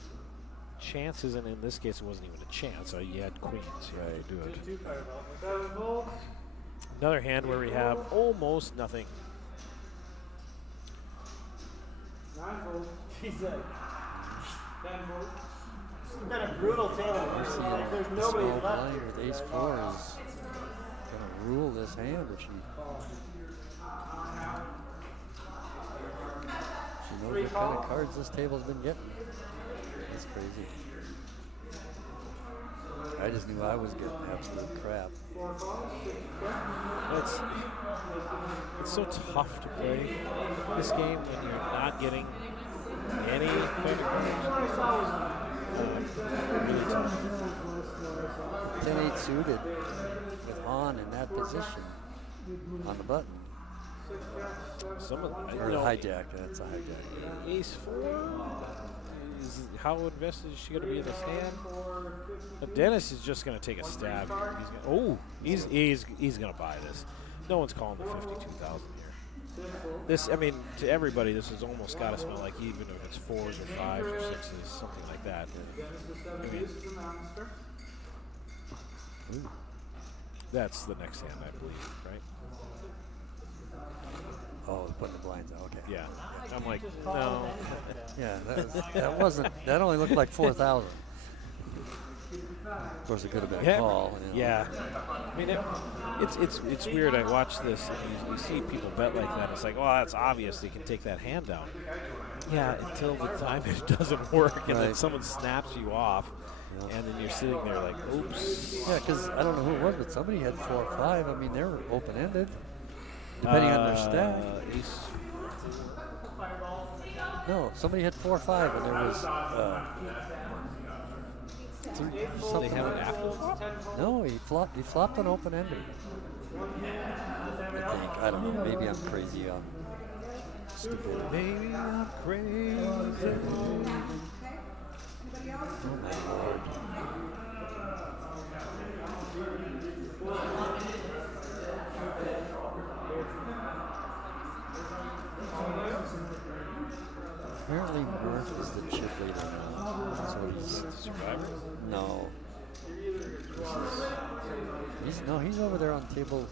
chances, and in this case, it wasn't even a chance. So you had queens, right? To do it. Two fireballs. 7 volts. Another hand where we have almost nothing. 9 volts. He's like 10 volts. It's been a brutal table. we're seeing Like, there's the nobody small left. blind with ace 4 is going to rule this hand if she knows what kind of cards this table's been getting. That's crazy. I just knew I was getting absolute crap. It's so tough to play this game when you're not getting any kind of cards. Really tough. 10-8 suited with on in that position on the button. Some of them, Or hijack, that's a hijack. Ace 4. How invested is she going to be in this hand? But Dennis is just going to take a stab here. He's going to buy this. No one's calling the 52,000 here. This, I mean, to everybody, this has almost got to smell like even if it's 4s or 5s or 6s, something like that. I mean, that's the next hand, I believe, right? Oh, putting the blinds out, okay. Yeah. I'm like, no. Yeah, that only looked like 4,000. Of course, it could have been a call. You know. Yeah. I mean, it's weird. I watch this, and you see people bet like that. It's like, oh, that's obvious. They can take that hand down. Yeah, until the time it doesn't work, and then someone snaps you off, and then you're sitting there like, oops. Yeah, because I don't know who it was, but somebody had 4 or 5. I mean, they were open-ended, depending on their stack. No, somebody had 4 or 5, and there was So they have an after flop? No, he flopped an open-ender. I think. I don't know. Maybe I'm crazy. Stupid. Maybe I'm crazy. Oh my lord. Apparently Murph is the chip leader now. That's what he's. Survivor? No. He's over there on table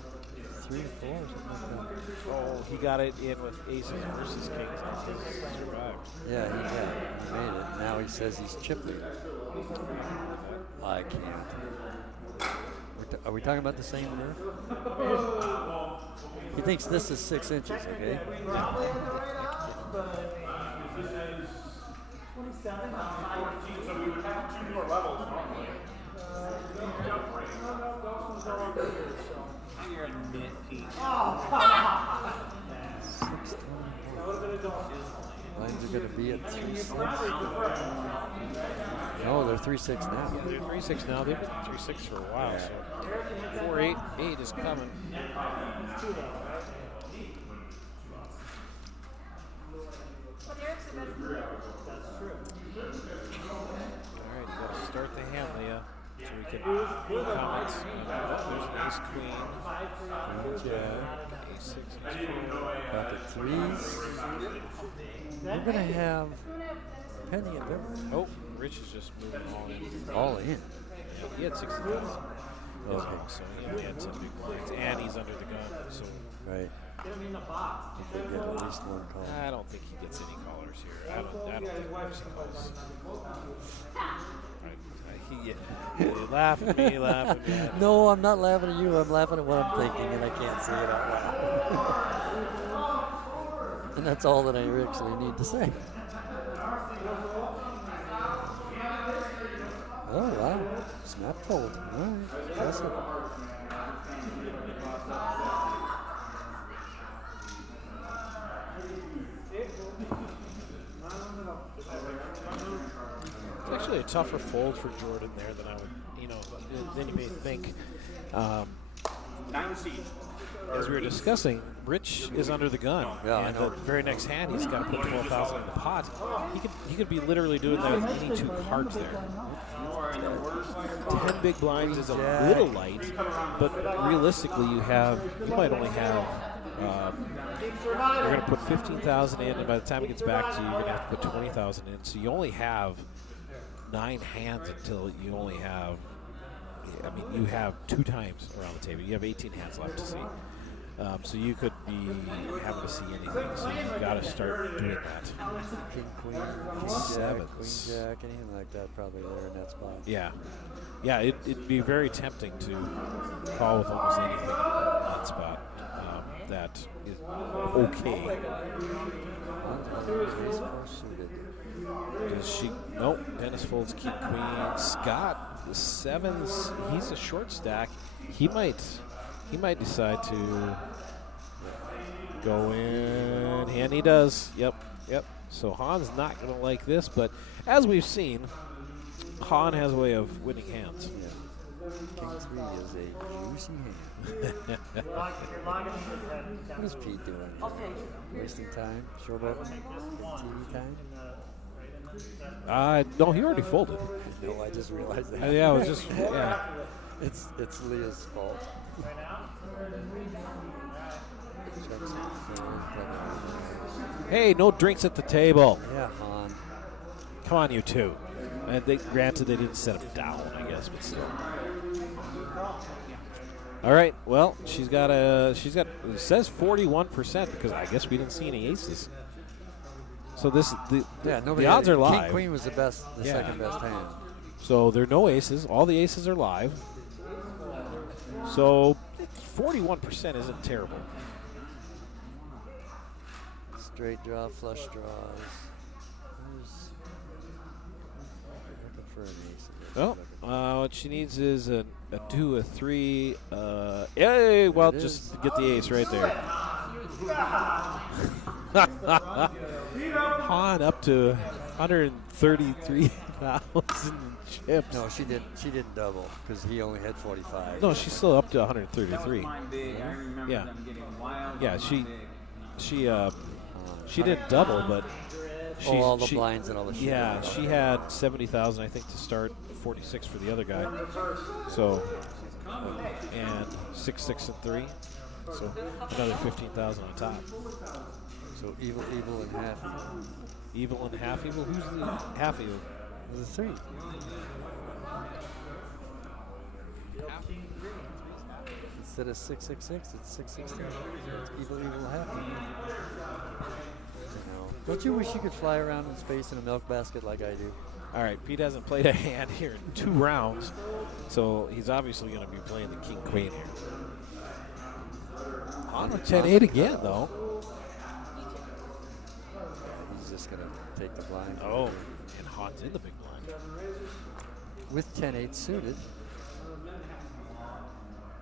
3 or 4 or something like that. Oh, he got it in with aces versus kings and survived. Yeah, he made it. Now he says he's chip leader. I can't. Are we talking about the same Murph? He thinks this is 6 inches, okay? Lines are going to be at 3-6. No, they're 3-6 now. They're 3-6 now. They've been 3-6 for a while. So 4-8 is coming. All right, you got to start the hand, Leah, so we can do comments. There's an ace queen. Ace 6, ace 4. Got the 3s. We're going to have penny and difference. Oh, Rich is just moving all in. All in. Yeah, he had 60,000. Okay. So he only had 10 big blinds, and he's under the gun. So Right. He could get at least 1 call. I don't think he gets any callers here. I don't think Rich calls. You laugh at me, laugh at me. No, I'm not laughing at you. I'm laughing at what I'm thinking, and I can't say it out loud. And that's all that I actually need to say. Oh, wow. Snap fold. All right. Impressive. It's actually a tougher fold for Jordan there than I would, than you may think. as we were discussing, Rich is under the gun. Yeah, I and know. the very next hand, he's got to put 12,000 in the pot. He could be literally doing that with any two cards there. 10 big blinds is a little light, but realistically, you might only have. You're going to put 15,000 in, and by the time it gets back to you, you're going to have to put 20,000 in. So you only have 9 hands until you only have. I mean, you have 2 times around the table. You have 18 hands left to see. So you could be having to see anything. So you've got to start doing that. King, queen, king, Sevens. jack, queen, jack, anything like that probably there in that spot. Yeah. Yeah, it'd be very tempting to call with almost anything in that spot. That is okay. Does she? Nope. Dennis folds king, queen. Scott, the sevens. He's a short stack. He might decide to go in. And he does. Yep. So Han's not going to like this, but as we've seen, Han has a way of winning hands. Yeah. King 3 is a juicy hand. What is Pete doing? Wasting time? Showboat? TV time? No, he already folded. No, I just realized that. Yeah, it was just yeah. It's Leah's fault. Hey, no drinks at the table. Yeah, Han. Come on, you two. And granted, they didn't set him down, I guess, but still. All right. Well, she's got. It says 41% because I guess we didn't see any aces. So the odds are live. King queen was the second best hand. So there are no aces. All the aces are live. So 41% isn't terrible. Straight draw, flush draws. Looking for an ace. Well, what she needs is a 2, a 3. Hey, well, just get the ace right there. Han up to 133,000 chips. No, she didn't double because he only had 45. No, she's still up to 133. Yeah. Yeah, she didn't double, but all the blinds and all the shit. Yeah, she had 70,000, I think, to start. 46 for the other guy. So, and 6, 6, and 3. So another 15,000 on top. So evil, and half evil. Evil and half evil. Who's the half evil? The 3. Instead of 666, it's 663. It's evil, half evil. Don't you wish you could fly around in space in a milk basket like I do? All right, Pete hasn't played a hand here in 2 rounds, so he's obviously going to be playing the king queen here. On with 10-8 again, though. He's just going to take the blind. Oh, and Han's in the big blind. With 10-8 suited,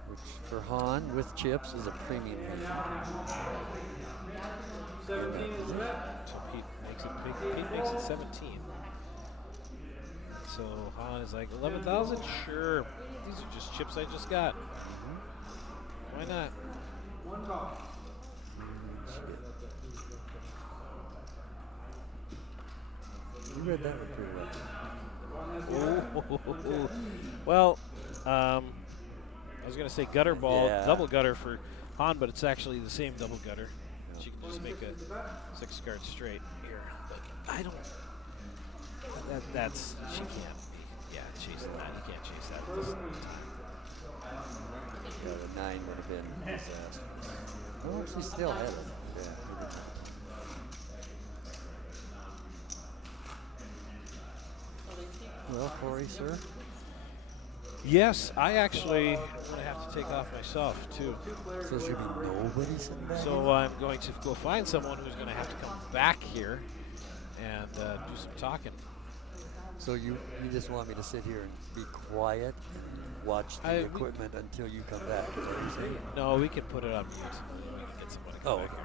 which for Han with chips is a premium hand. 17 is that? So Pete makes it big. Pete makes it 17. So Han is like 11,000. Sure, these are just chips I just got. Why not? One call. You read that one pretty well. Well, I was gonna say gutter ball, Yeah. double gutter for Han, but it's actually the same double gutter. She can just make a 6 card straight here, but I don't. That's she can't be. Yeah, chasing that. You can't chase that at this time. Yeah, the 9 would have been disaster. Oh, she still had it. Yeah. Well, Corey, sir. Yes, I actually am going to have to take off myself, too. So there's going to be nobody sitting back? So I'm going to go find someone who's going to have to come back here and do some talking. So you just want me to sit here and be quiet and watch the equipment until you come back? Is that what you're saying? No, we can put it on mute. We can get someone to come back here.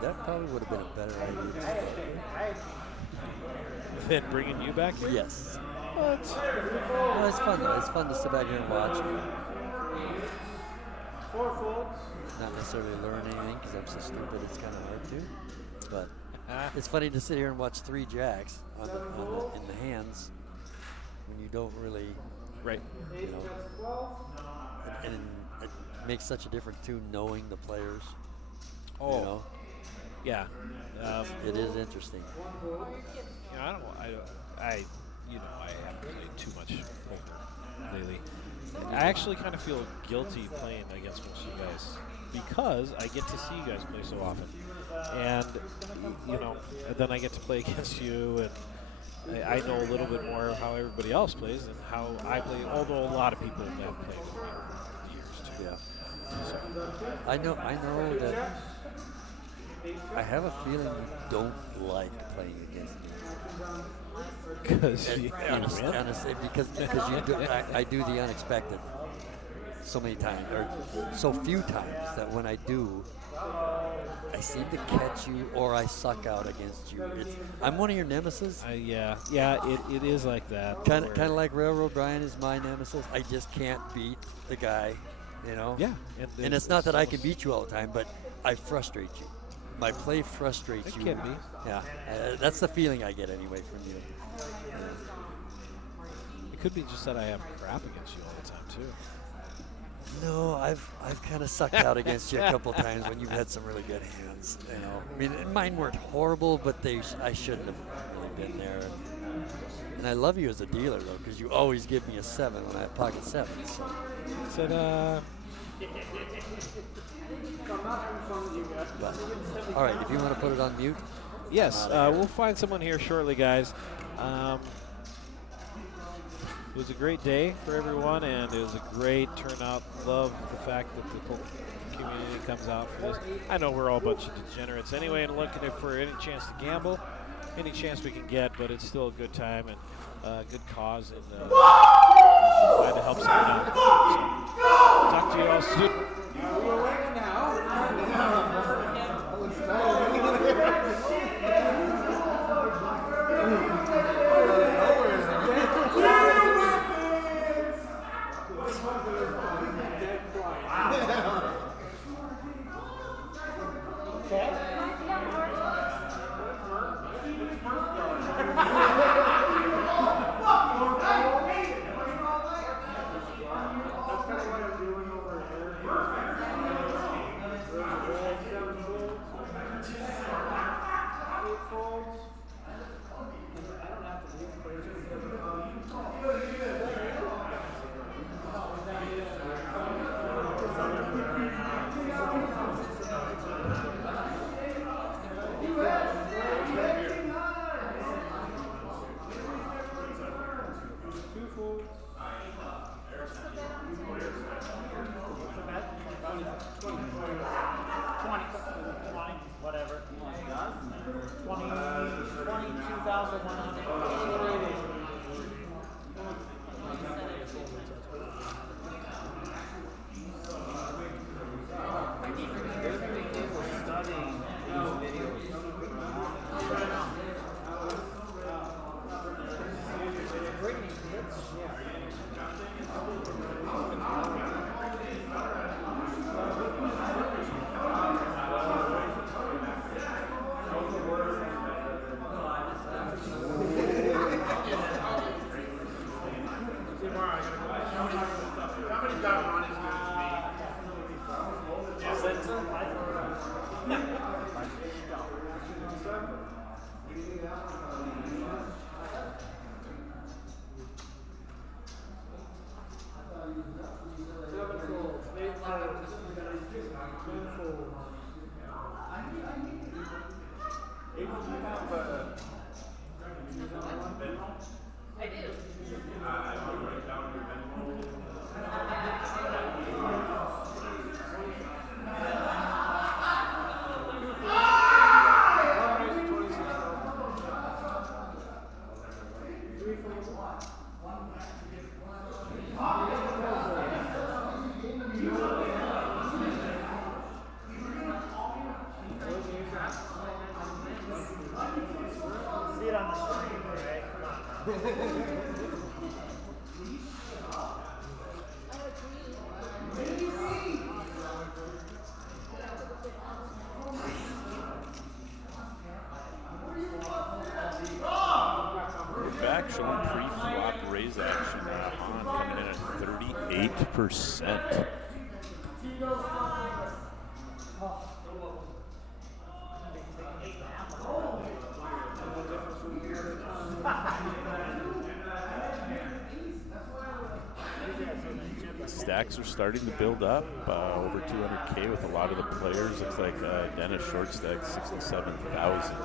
That probably would have been a better idea. Then bringing you back here? Yes. What? Well, it's fun though. It's fun to sit back here and watch. 4 folds. Not necessarily learn anything because I'm so stupid. It's kind of hard to. But it's funny to sit here and watch 3 jacks in the hands when you don't really, Right. you know. And it makes such a difference too, knowing the players. Oh. You know, Yeah. it is interesting. You know, I haven't played too much poker lately. I actually kind of feel guilty playing against most of you guys because I get to see you guys play so often, and you know, and then I get to play against you, and I know a little bit more of how everybody else plays and how I play. Although a lot of people have played with me over the years too. Yeah. So, I know that. I have a feeling you don't like playing against me. because Honestly, because you do, I do the unexpected so many times, or so few times, that when I do, I seem to catch you or I suck out against you. I'm one of your nemesis. yeah, it is like that. Kind of like Railroad Brian is my nemesis. I just can't beat the guy, you know. Yeah, And it's not that I can beat you all the time, but I frustrate you. My play frustrates It you. can be. Yeah, that's the feeling I get anyway from you. It could be just that I have crap against you all the time too. No, I've kind of sucked out against you a couple times when you've had some really good hands. You know, I mean, mine weren't horrible, but I shouldn't have really been there. And I love you as a dealer though, because you always give me a 7 when I have pocket 7s. So. Said, But, all right, if you want to put it on mute. yes, we'll find someone here shortly, guys. It was a great day for everyone, and it was a great turnout. Love the fact that the poker community comes out for this. I know we're all a bunch of degenerates anyway and looking for any chance to gamble, any chance we can get, but it's still a good time and good cause, and glad to help someone out. So, talk to you all soon. We're awake now. Whatever. 22,100. See it on the screen, right? Come on. 8%. Stacks are starting to build up, over 200K with a lot of the players. Looks like Dennis short stack 67,000.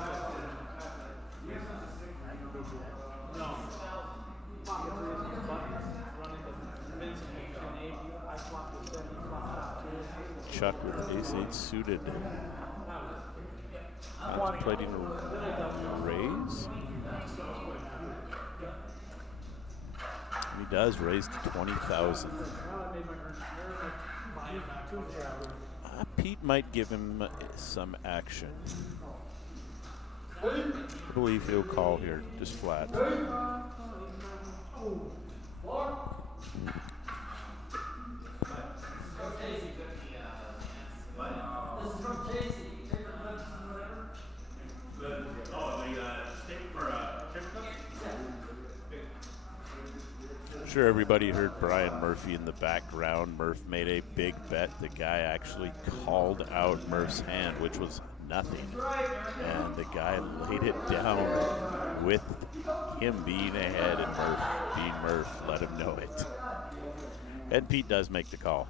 Chuck with ace-8 suited. Contemplating a raise. He does raise to 20,000. Pete might give him some action. I believe he'll call here, just flat. I'm sure everybody heard Brian Murphy in the background. Murph made a big bet. The guy actually called out Murph's hand, which was nothing. And the guy laid it down with him being ahead and Murph being Murph, let him know it. And Pete does make the call.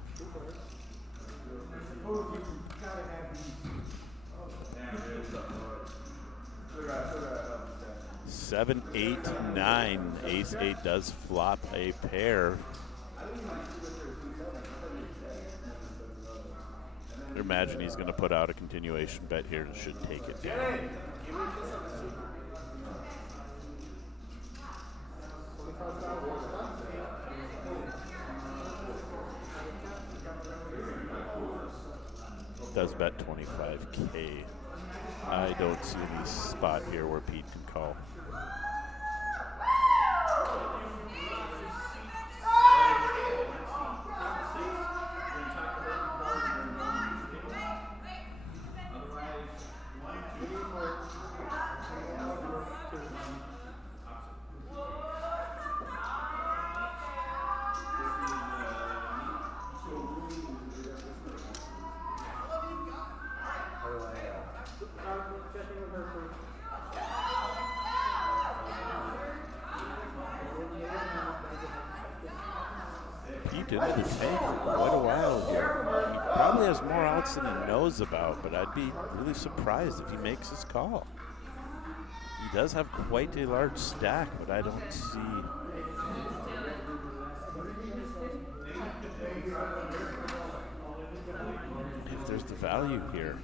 7, 8, 9. Ace-8 does flop a pair. I imagine he's going to put out a continuation bet here and should take it down. Does bet 25K. I don't see any spot here where Pete can call. Into the tank for quite a while here. He probably has more outs than he knows about, but I'd be really surprised if he makes his call. He does have quite a large stack, but I don't see if there's the value here.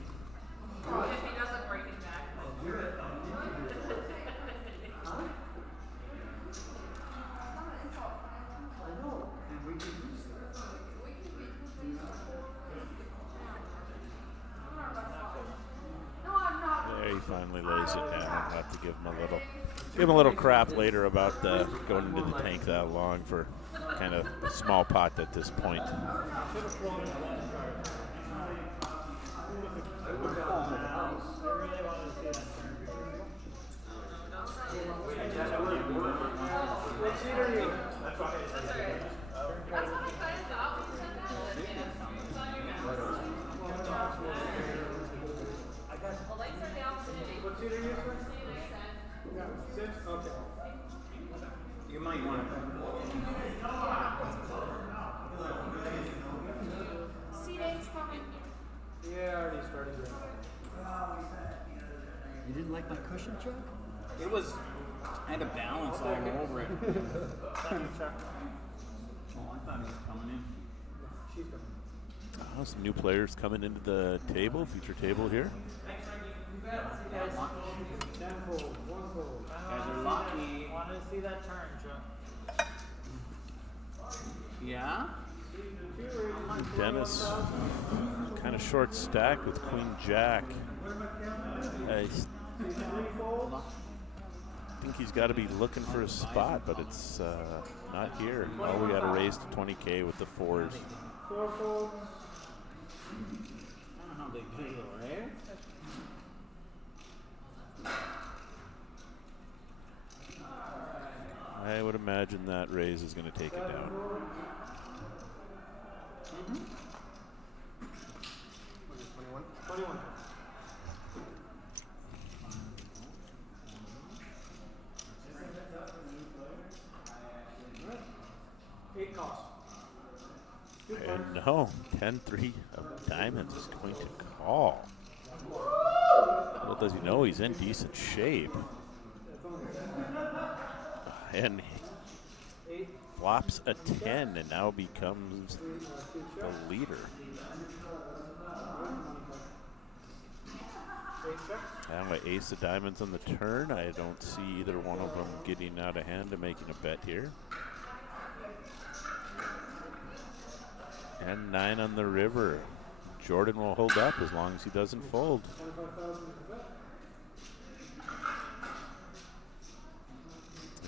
There he finally lays it down. I'll have to give him a little crap later about going into the tank that long for kind of a small pot at this point. Okay. You might want to. Seating's coming. Yeah, I already started doing You didn't like my cushion, Chuck? It was, I had to balance all over it. Thank you, Chuck. Oh, I thought he was coming in. She's coming. Oh, some new players coming into the table, feature table here. Tenfold, onefold. Guys are lucky. Want to see that turn, Chuck? Yeah? Dennis kind of short stack with Queen Jack. I think he's got to be looking for a spot, but it's not here. Oh, we got to raise to 20K with the fours. Fourfold. I don't know how big they go, right? I would imagine that raise is going to take it down. no. 10-3 of diamonds is going to call. Little does he know he's in decent shape. And flops a 10 and now becomes the leader. Now an ace of diamonds on the turn. I don't see either one of them getting out of hand and making a bet here. And 9 on the river. Jordan will hold up as long as he doesn't fold.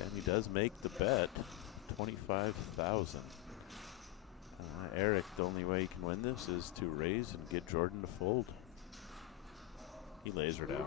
And he does make the bet, 25,000. Eric, the only way he can win this is to raise and get Jordan to fold. He lays her down.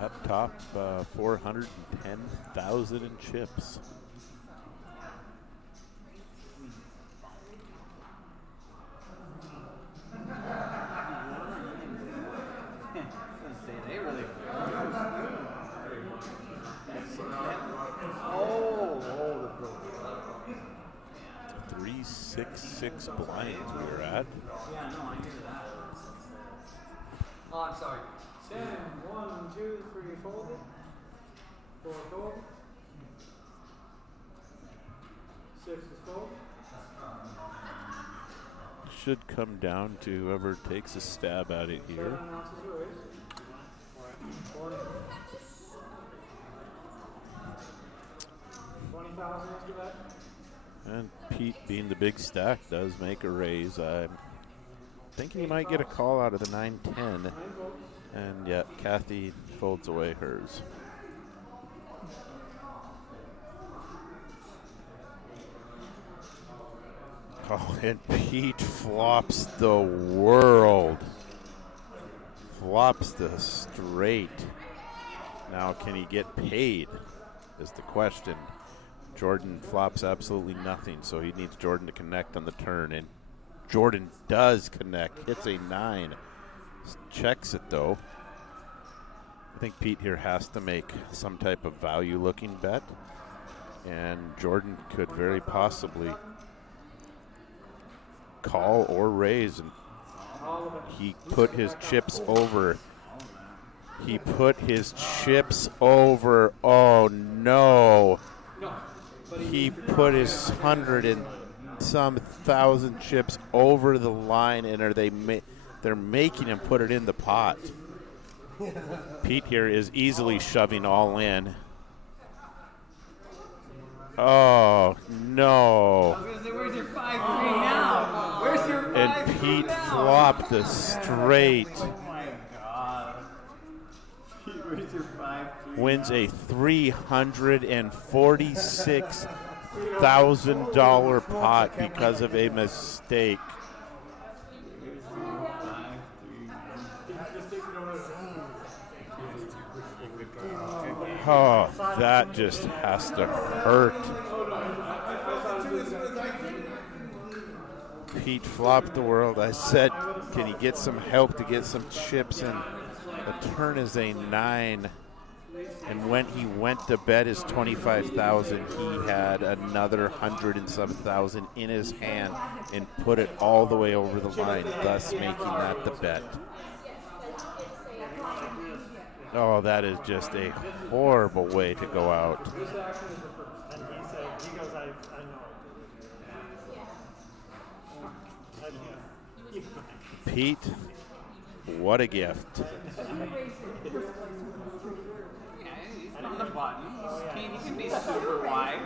Up top, 410,000 in chips. They really. 366 blinds we were at. Yeah, no, I hear that. Oh, I'm sorry. 10, 1, 2, 3, fold it. 4 fold. 6 is fold. Should come down to whoever takes a stab at it here. 7 ounces of raise. 20,000 is the bet. And Pete, being the big stack, does make a raise. I'm thinking he might get a call out of the 9-10. 9 volts. And yet, Kathy folds away hers. Oh, and Pete flops the world. Flops the straight. Now, can he get paid is the question. Jordan flops absolutely nothing, so he needs Jordan to connect on the turn. And Jordan does connect, hits a 9. Checks it, though. I think Pete here has to make some type of value-looking bet. And Jordan could very possibly call or raise. And he put his chips over. He put his chips over. Oh, no. He put his 100 and some thousand chips over the line, and they're making him put it in the pot. Pete here is easily shoving all in. Oh, no. I was gonna say, where's your 5-3 now? Where's your 5-3 And Pete now? flopped the straight. Oh my God. Where's your 5-3? Wins a $346,000 pot because of a mistake. Oh, that just has to hurt. Pete flopped the world. I said, can he get some help to get some chips in? The turn is a 9. And when he went to bet his 25,000, he had another 100 and some thousand in his hand and put it all the way over the line, thus making that the bet. Oh, that is just a horrible way to go out. This action is the first. And he said, he goes, I know. Pete, what a gift. Yeah, he's on the button. He can be super wide.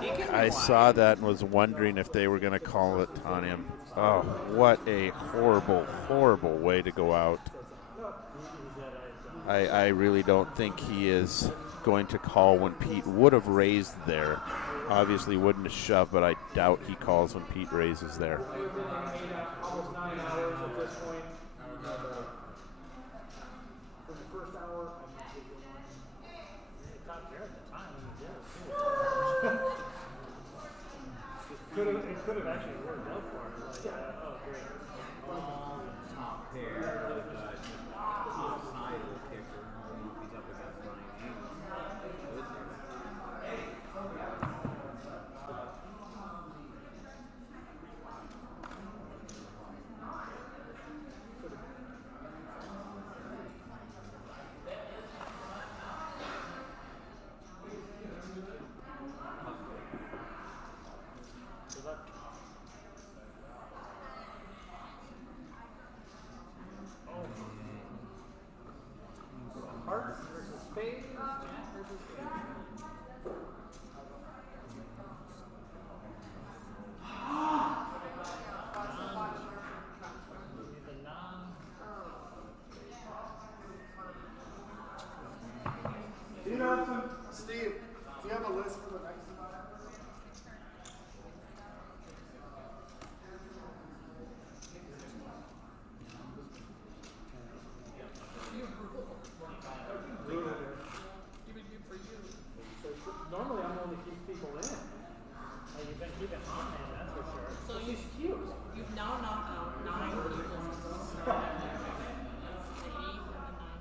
He can be I wide. saw that and was wondering if they were going to call it on him. Oh, what a horrible, horrible way to go out. I really don't think he is going to call when Pete would have raised there. obviously wouldn't shove, but I doubt he calls when Pete raises there. Almost 9 hours at this point. For the first hour, I'm not giving you one. It got there at the time when you did it, too. It could have actually worked out for him. Like, oh, great. Top pair, the side of the kicker. I don't know if he's up against 9-8. Good there. Hearts versus spades. Jack versus spades. The non. Steve, do you have a list for the next? Normally, I'm the one that keeps people in. You've been keeping on, man, that's for sure. So She's cute. you've now knocked out 9 people. That's the 8 and the 9.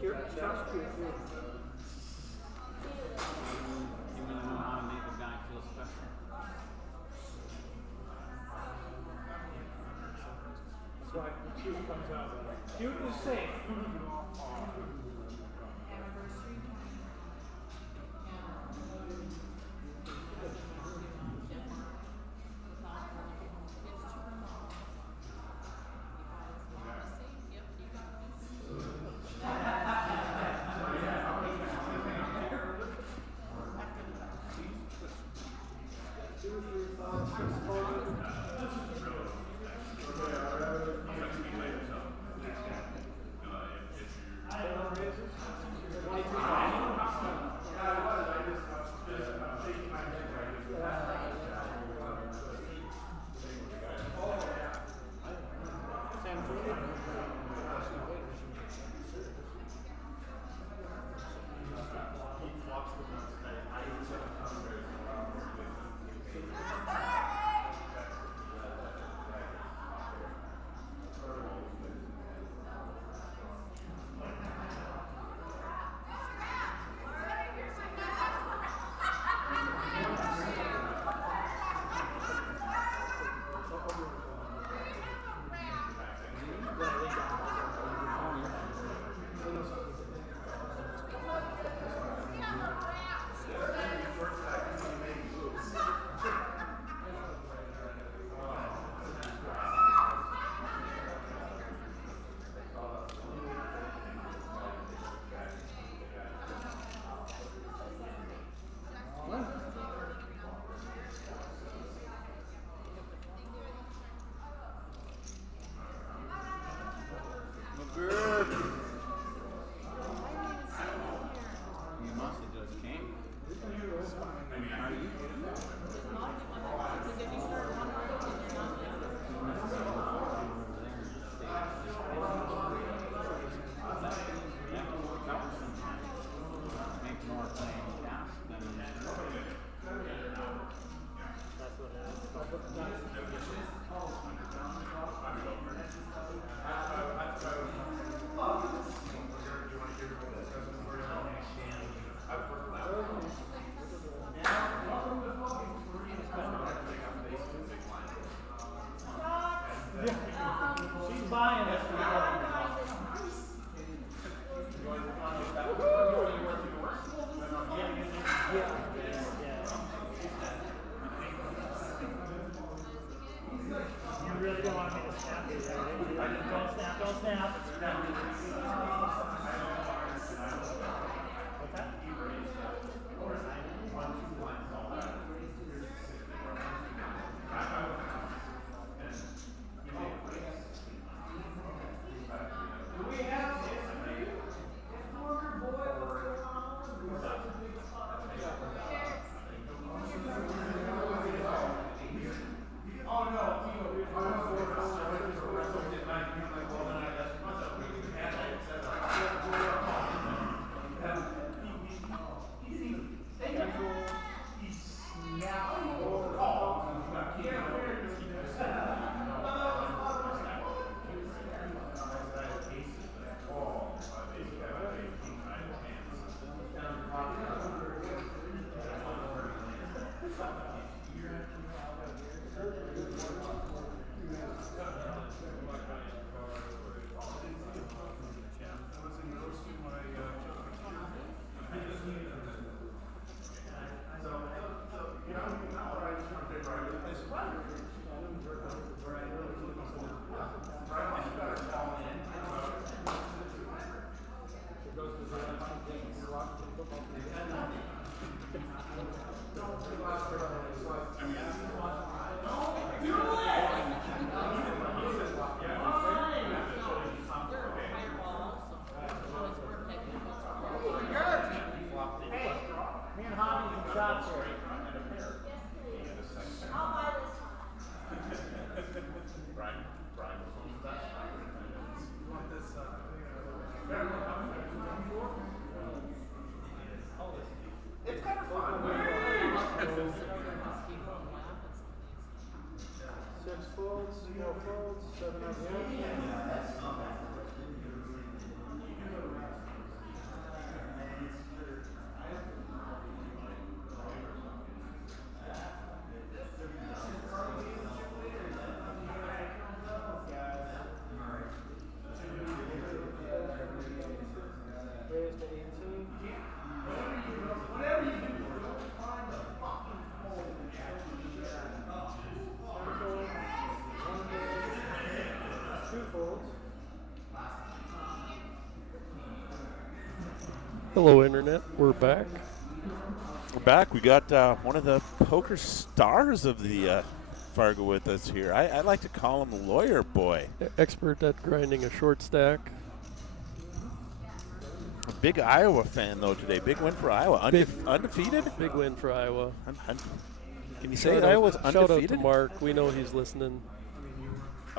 Cute. Sounds cute, too. You want to know how to make a guy feel special? That's why cute comes out. Cute is safe. folds, no folds, 7 of one. Raise to 18. Two folds. Hello, Internet. We're back. We're back. We got one of the poker stars of the Fargo with us here. I like to call him Lawyer Boy. Expert at grinding a short stack. A big Iowa fan, though, today. Big win for Iowa. Undefeated? Big win for Iowa. Can you say Iowa's undefeated? Shout out to Mark. We know he's listening.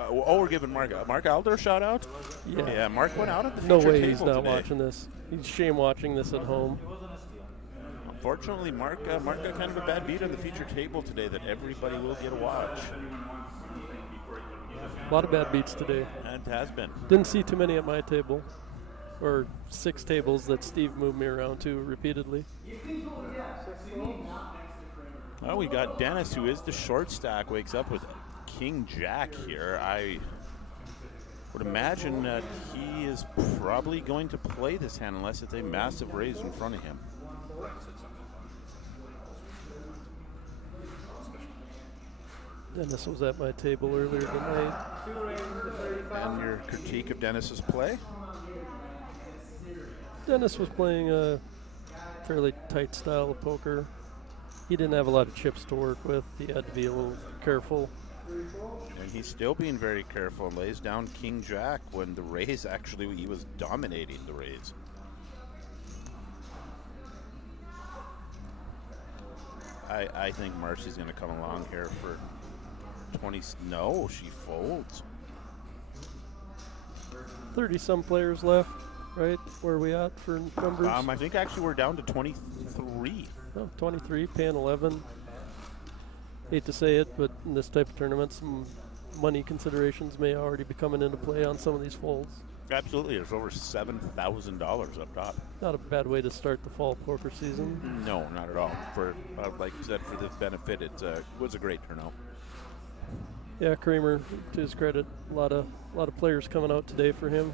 We're giving Mark Alder a shout out? Yeah, Mark went out at the feature No way table he's not today. watching this. He's shame watching this at home. Unfortunately, Mark got kind of a bad beat on the feature table today that everybody will get a watch. A lot of bad beats today. And it has been. Didn't see too many at my table. Or 6 tables that Steve moved me around to repeatedly. Well, we got Dennis, who is the short stack, wakes up with King Jack here. I would imagine that he is probably going to play this hand unless it's a massive raise in front of him. Dennis was at my table earlier tonight. And your critique of Dennis's play? Dennis was playing a fairly tight style of poker. He didn't have a lot of chips to work with. He had to be a little careful. And he's still being very careful. Lays down King Jack when the raise, actually, he was dominating the raise. I think Marcy's going to come along here for 20. No, she folds. 30-some players left, right? Where are we at for numbers? I think actually we're down to 23. Oh, 23, paying 11. Hate to say it, but in this type of tournament, some money considerations may already be coming into play on some of these folds. Absolutely. There's over $7,000 up top. Not a bad way to start the fall poker season. No, not at all. For like you said, for the benefit, it was a great turnout. Yeah, Kramer, to his credit, a lot of players coming out today for him.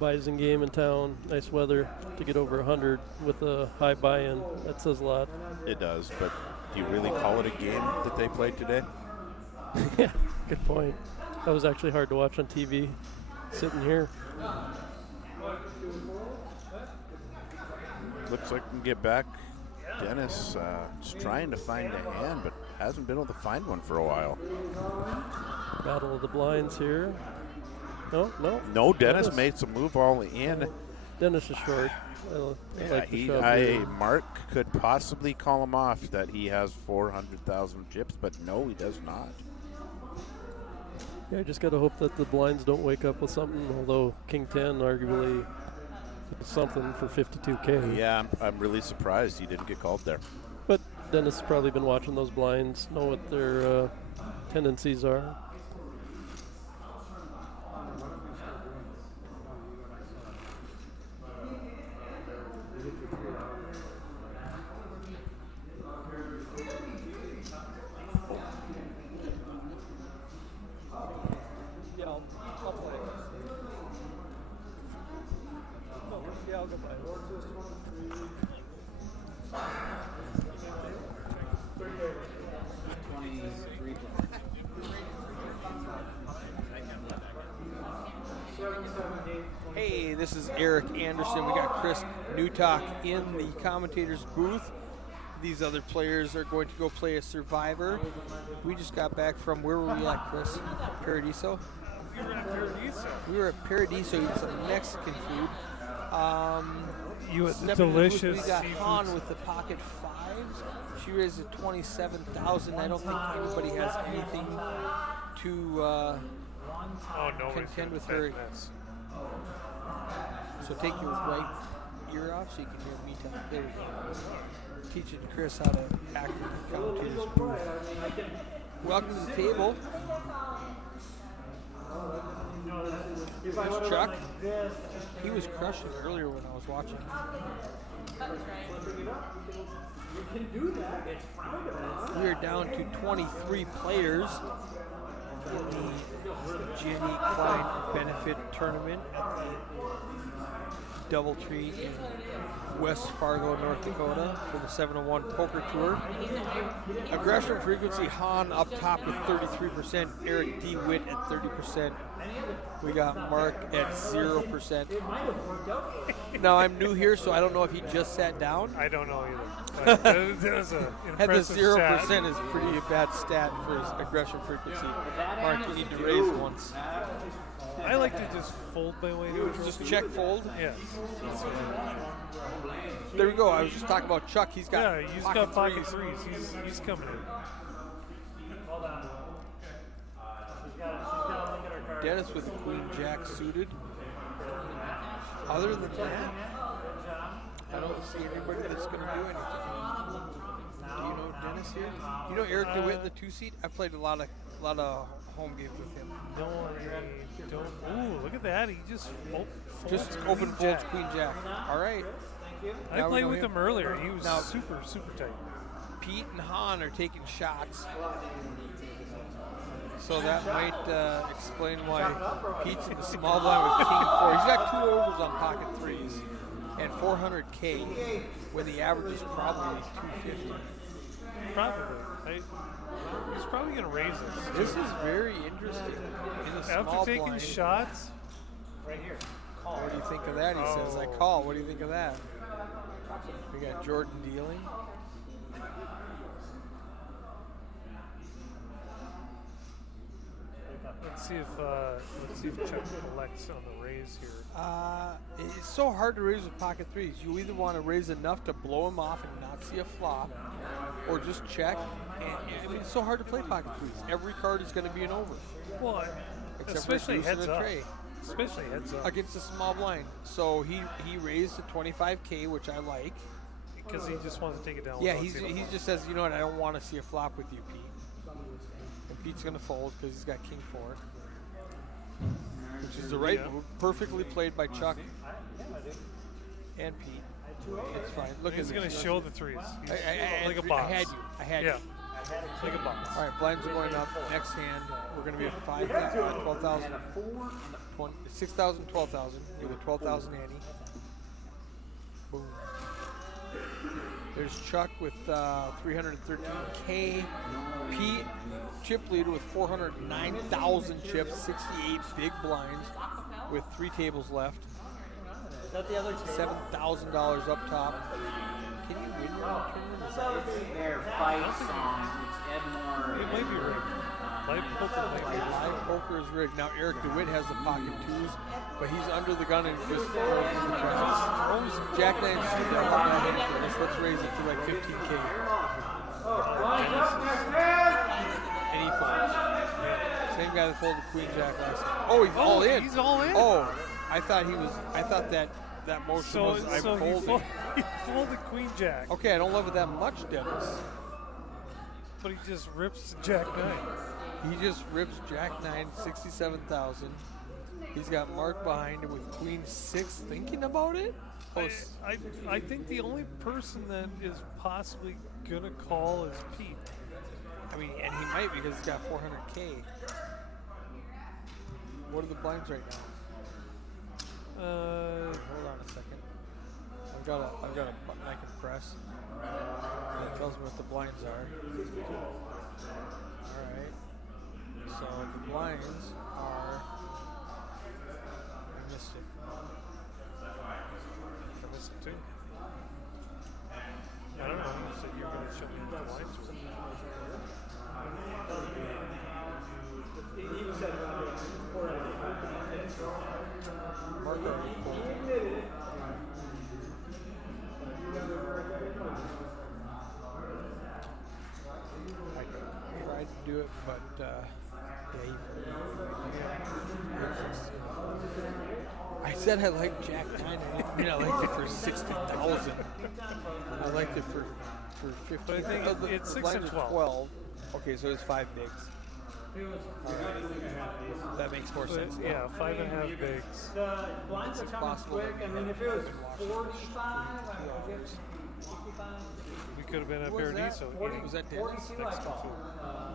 Bison game in town, nice weather to get over 100 with a high buy-in. That says a lot. It does, but do you really call it a game that they played today? Yeah, good point. That was actually hard to watch on TV, sitting here. Looks like we can get back. Dennis is trying to find a hand, but hasn't been able to find one for a while. Battle of the blinds here. No. No, Dennis made some move all in. Dennis is short. Mark could possibly call him off that he has 400,000 chips, but no, he does not. Yeah, I just got to hope that the blinds don't wake up with something, although King 10 arguably is something for 52K. Yeah, I'm really surprised he didn't get called there. But Dennis has probably been watching those blinds, know what their tendencies are. Hey, this is Eric Anderson. We got Chris Newtalk in the commentator's booth. These other players are going to go play a Survivor. We just got back from, where were we at, Chris? Paradiso? We were at Paradiso eating some Mexican food. You ate Stepping delicious in the booth, we got seafood. Han with the pocket fives. She raised at 27,000. I don't think anybody has anything to contend with her. So take your right ear off so you can hear me talk. There we go. teaching Chris how to act in the commentator's booth. Welcome to the table. There's Chuck. He was crushing earlier when I was watching. We are down to 23 players in the Jenny Klein Benefit Tournament at the DoubleTree in West Fargo, North Dakota for the 701 Poker Tour. Aggression frequency, Han up top with 33%, Eric DeWitt at 30%. We got Mark at 0%. Now I'm new here, so I don't know if he just sat down. I don't know either. But that was an Had the impressive 0% stat. is pretty bad stat for his aggression frequency. Mark, you need to raise once. I like to just fold my way to a trophy. Just check fold. Yes. There we go. I was just talking about Chuck. He's got Yeah, he's got pocket threes. He's coming in. Dennis with the Queen Jack suited. Other than that, I don't see anybody that's going to do anything. Do you know Dennis here? You know Eric DeWitt in the 2-seat? I played a lot of home games with him. No, I don't. Ooh, look at that. He just Just folds open Queen folds Jack. Queen Jack. All right. I Now we played know with him earlier. He was Now- super tight. Pete and Han are taking shots. So that might explain why Pete's in the small blind with King 4. He's got 2 overs on pocket threes and 400K when the average is probably 250. Probably. He's probably going to raise it. This is very interesting. In the After small taking blind, shots, Right here. what do you think of that? He says, I call. What do you think of that? We got Jordan dealing. let's see if Chuck collects on the raise here. It's so hard to raise with pocket threes. You either want to raise enough to blow him off and not see a flop, or just check. And I mean, it's so hard to play pocket threes. Every card is going to be an over. Well, Except for especially deuce and heads a up. tray. Especially heads up. Against a small blind. So he raised to 25K, which I like. Because he just wants to take it down. Yeah, without he seeing it. just says, you know what, I don't want to see a flop with you, Pete. And Pete's going to fold because he's got King 4. Which is the right move. Perfectly played by Chuck and Pete. It's fine. Look, He's at going this. to show the threes. He's like a I boss. had you. I had Yeah. you. Like a boss. All right, blinds are going up. Next hand, we're going to be at 5,000, 12,000, 6,000, 12,000. Give it 12,000 Annie. Boom. There's Chuck with 313K. Pete, chip leader with 409,000 chips, 68 big blinds with 3 tables left. Is that the other table? $7,000 up top. Can you win your own tournament? Is that it? Their fight song. It's Edmore. It might be rigged. Live poker might be rigged. Live poker is rigged. Now Eric DeWitt has the pocket twos, but he's under the gun and just throws Jack 9 suited. I love that hand. Let's raise it to like 15K. And he folds. Same guy that folded Queen Jack last time. Oh, he's all in. He's all in. Oh, I thought that motion was I'm so folding. he folded Queen Jack, Okay, I don't love it that much, Dennis. but he just rips Jack 9. He just rips Jack 9, 67,000. He's got Mark behind him with Queen 6 thinking about it. Oh, I think the only person that is possibly gonna call is Pete. I mean, and he might because he's got 400K. What are the blinds right now? Hold on a second. I've got a button I can press. That tells me what the blinds are. All right. So the blinds are. I missed it. I missed it too. I don't know. You said you were gonna show me the lines. Mark already folded. do it, but I said I liked Jack 9. I didn't mean I liked it for 60,000. I liked it for 50. But I think it's 6 and 12. Okay, so it's 5 bigs. That makes more sense. Yeah, 5.5 bigs. The blinds are coming possible quick. I mean, if it was 45, I would get 65. We could have been at Who was that? Paradiso. 40, was that Dennis? 42, I thought.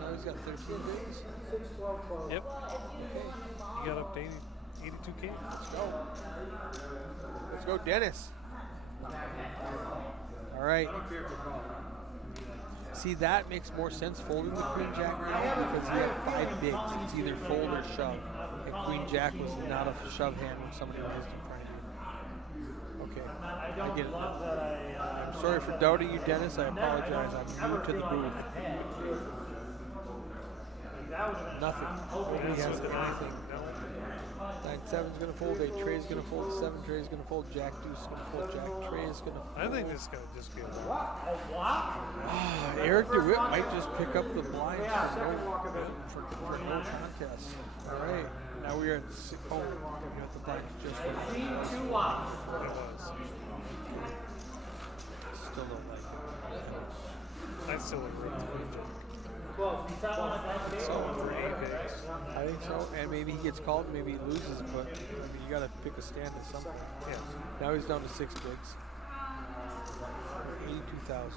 Now he's got 13 bigs. 6, 12, 12. Yep. You got up to 82K. Let's go, Dennis. All right. See, that makes more sense folding the Queen Jack right now because he had 5 bigs. It's either fold or shove. And Queen Jack was not a shove hand when somebody raised in front of you. Okay, I get it. I'm sorry for doubting you, Dennis. I apologize. I'm new to the booth. Nothing. Nobody has anything. 9-7's gonna fold. 8 Trey's gonna fold. 7 Trey's gonna fold. Jack Deuce gonna fold. Jack Trey is gonna fold. I think this is going to just be a Eric DeWitt might just pick up the blinds for no contest. All right, now we are at we got the blinds just right. It was. Still don't like it. I still agree. So, I think so, and maybe he gets called, maybe he loses, but I mean, you got to pick a stand at some point. Yeah. Now he's down to 6 bigs. 82,000.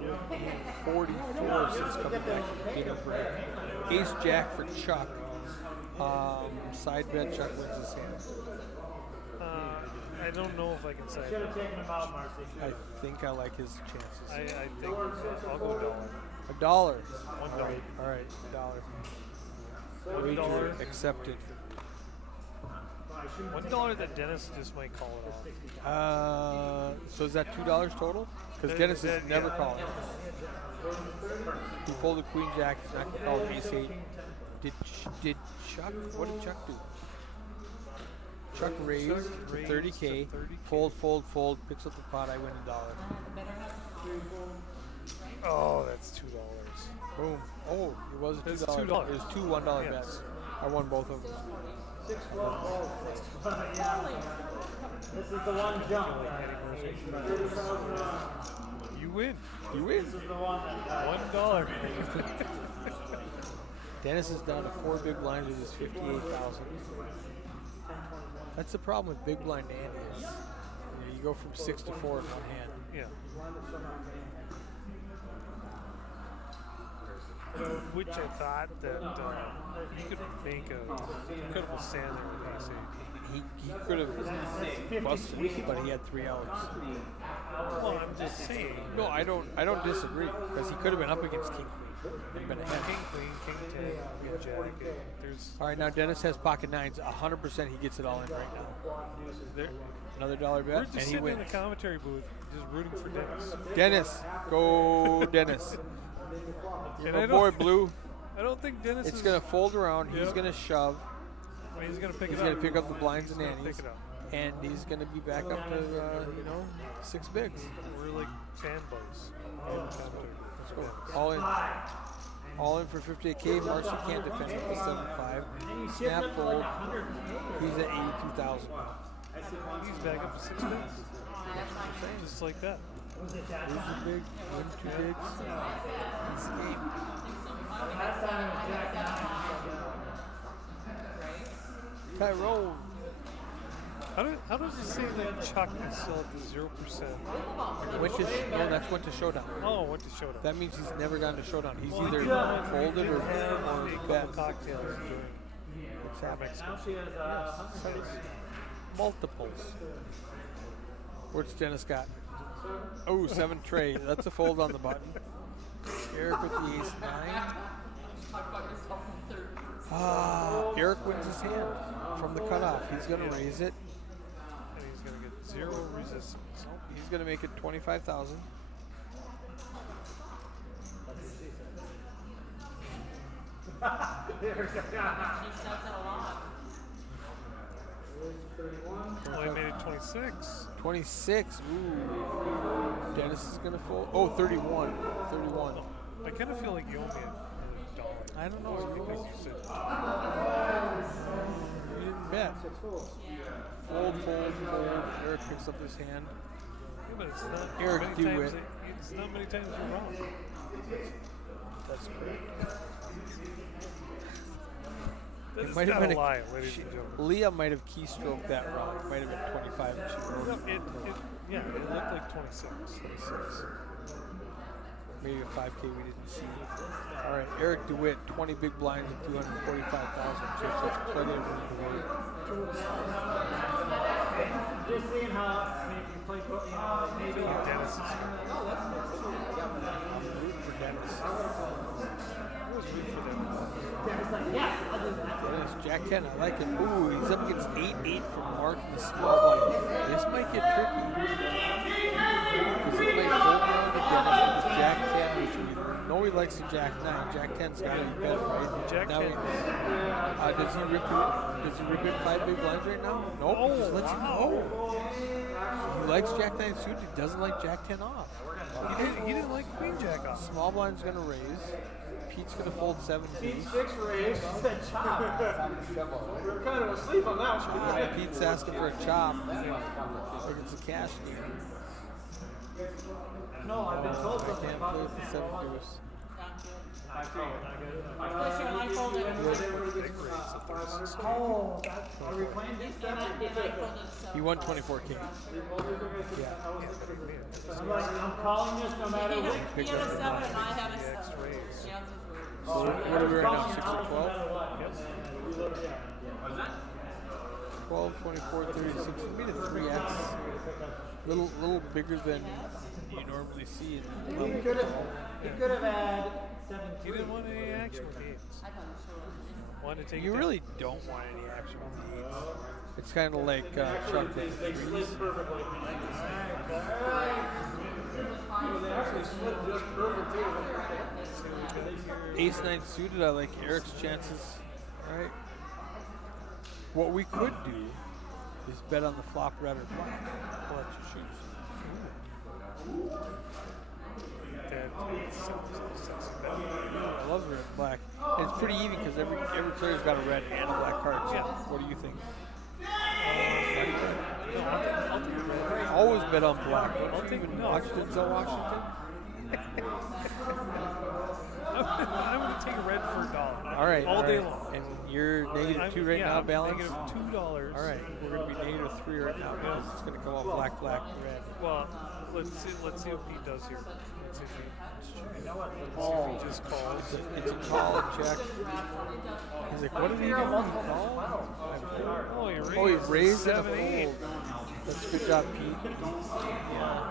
Yeah. 44 since coming back from dinner break. Ace Jack for Chuck. Side bet, Chuck wins his hand. I don't know if I can say. Should have taken him out, Marcy. I think I like his chances. I think I'll go $1. $1. $1. All right, $1. $1. Accepted. $1 that Dennis just might call it off. So is that $2 total? Because Dennis is never calling. He folded Queen Jack. He's not going to call Ace 8. Did Chuck? What did Chuck do? Chuck raised to 30K. Fold. Picks up the pot. I win $1. Oh, that's $2. Boom. Oh, it was $2. It's $2. It was two $1 Yes. bets. I won both of them. 6, 12, 12. Yeah. This is the one jump. You win. You win. This is the one that $1. Dennis is down to 4 big blinds with his 58,000. That's the problem with big blind Andy. You go from 6 to 4 in one hand. Yeah. Which I thought that he could make a incredible stand there with Ace 8. He could have busted, but he had 3 outs. Well, I'm just saying. No, I don't disagree because he could have been up against King Queen. He'd been ahead. King Queen, King 10, King Jack. There's All right, now Dennis has pocket 9s. 100% he gets it all in right now. there. Another $1 We're bet, just and he sitting in wins. the commentary booth, just rooting for Dennis. Dennis, go Dennis. And Oh boy, Blue. I don't think Dennis It's is going to fold around. He's Yep. going to shove. He's going to pick He's it going up. to pick up the blinds and He's gonna annies. pick it up. And he's going to be back up to, 6 bigs. We're like fanboys. Let's go. All in. All in for 58K. Marcy can't defend it with 7.5. Snap fold. He's at 82,000. He's back up to 6 bigs. Just like that. Lose a big, win 2 bigs. It's the game. Tyrone. How does it say that Chuck is still at the 0%? Went to, no, that's went to showdown. Oh, went to showdown. That means he's never gone to showdown. He's either folded or a bet. couple cocktails during Exactly. Multiples. What's Dennis got? Oh, 7 Trey. That's a fold on the button. Eric with the Ace 9. Eric wins his hand from the cutoff. He's going to raise it. and he's going to get 0 resistance. He's going to make it 25,000. She says it a lot. Oh, he made it 26. 26. Ooh. Dennis is going to fold. Oh, 31. 31. I kind of feel like you owe me $1. I don't know. Because you said You didn't bet. Fold, fold, fold. Eric picks up his hand. yeah, but it's not Eric, many do times it. It's not many times you're wrong. That's correct. That's might have not been a lie, ladies and gentlemen. Leah might have keystroked that wrong. It might have been 25 and she wrote No, it. yeah, it looked like 26. 26. Maybe a 5K we didn't see. All right, Eric DeWitt, 20 big blinds and 245,000 chips. That's plenty of room to work. Just seeing how, I mean, if you play, I feel like Dennis is here. I'm rooting for Dennis. I was rooting for them. Dennis like, yes, I'll do that. Dennis, Jack 10, I like it. Ooh, he's up against 8-8 from Mark in the small blind. This might get tricky. Because he might fold around to Dennis with the Jack 10, which we know he likes the Jack 9. Jack 10's got to be better, right? Jack now 10. Does he rip in 5 big blinds right now? Nope, he just lets it go. He likes Jack 9 suited, he doesn't like Jack 10 off. He didn't like Queen Jack off. Small blind's going to raise. Pete's going to fold 7 keys. 6 raise, she said chop. We were kind of asleep on that one. Pete's asking for a chop. Like it's a cash game. No, I've been told I something can't about play this. with the 7 deuce. Especially when I folded it. Oh, are we playing And these I seven? folded so. He won 24K. Yeah. I'm calling this no matter what. He had a 7 and I had a 7. Yeah, So what are we right now, 6 or 12? 12, 24, 36. I mean, a 3X. Little bigger than you normally see in He level. could have had 7 He didn't want any action with the eights. Wanted to take You it really don't want any action with the 8s. It's kind of like Chuck with the 3s. Ace 9 suited, I like Eric's chances. All right. What we could do is bet on the flop red or black. We'll let you choose. That sexy bet. I love red and black. And it's pretty even because every player's got a red and a black card. So Yeah. what do you think? No, I'll take red. Always bet on black. I'll take Even no. Washington, so Washington. I'm going to take a red for $1. All right. All day long. And you're -2 right now, I'm balance? Negative $2. All right. We're going to be -3 right now because it's going to come out black, black, red. Well, let's see what Pete does here. Let's see if he just calls. It's a call and check. He's like, what did he do? Oh, he raised and a 7-8. fold. That's a good job, Pete. Yeah.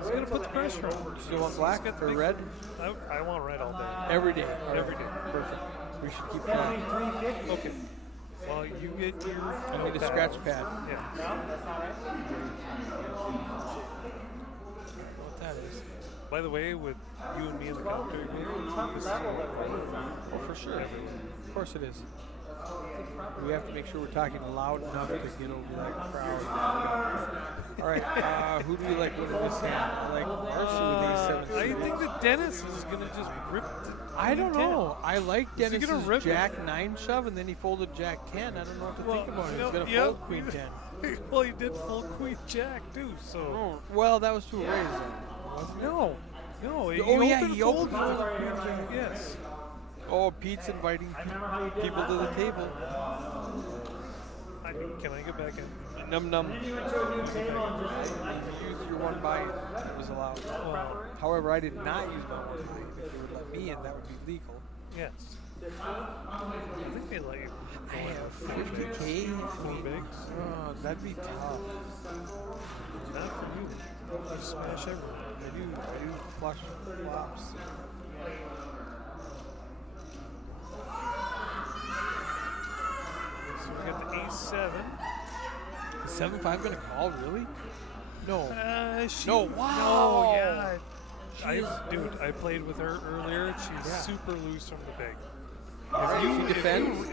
He's going to put the pressure on. Do you want black or red? I want red all day. Every day. All right. Every day. Perfect. We should keep going. Okay. Well, you get your. I need a scratch pad. Yeah. What that is? By the way, with you and me in the commentary booth, Oh, for sure. Of course it is. We have to make sure we're talking loud enough to get over that crowd. All right, who do you like winning this hand? I like Marcy with these 7. I think that Dennis is going to just rip the I don't know. I like Is he gonna Dennis's rip it? Jack 9 shove, and then he folded Jack 10. I don't know what to think about it. He's going to yeah, fold Queen 10. Well, he did full Queen Jack too, so. Oh, well, that was to a raise, though. No. No. He Oh, yeah, opened he fold opened for fold. Queen Jack, yes. Oh, Pete's inviting people to the table. Can I get back in? Num num. Use your one buy that was allowed. However, I did not use my one buy. If you would let me in, that would be legal. Yes. I think they let you. I have 50K. Four bigs. Oh, that'd be tough. Not for you. You smash everything. I do flush flops. So we got the ace-7. Is 7-5 gonna call, really? No. Shoot. No, wow. No, yeah. Dude, I played with her earlier. She's super loose from the big. She defends?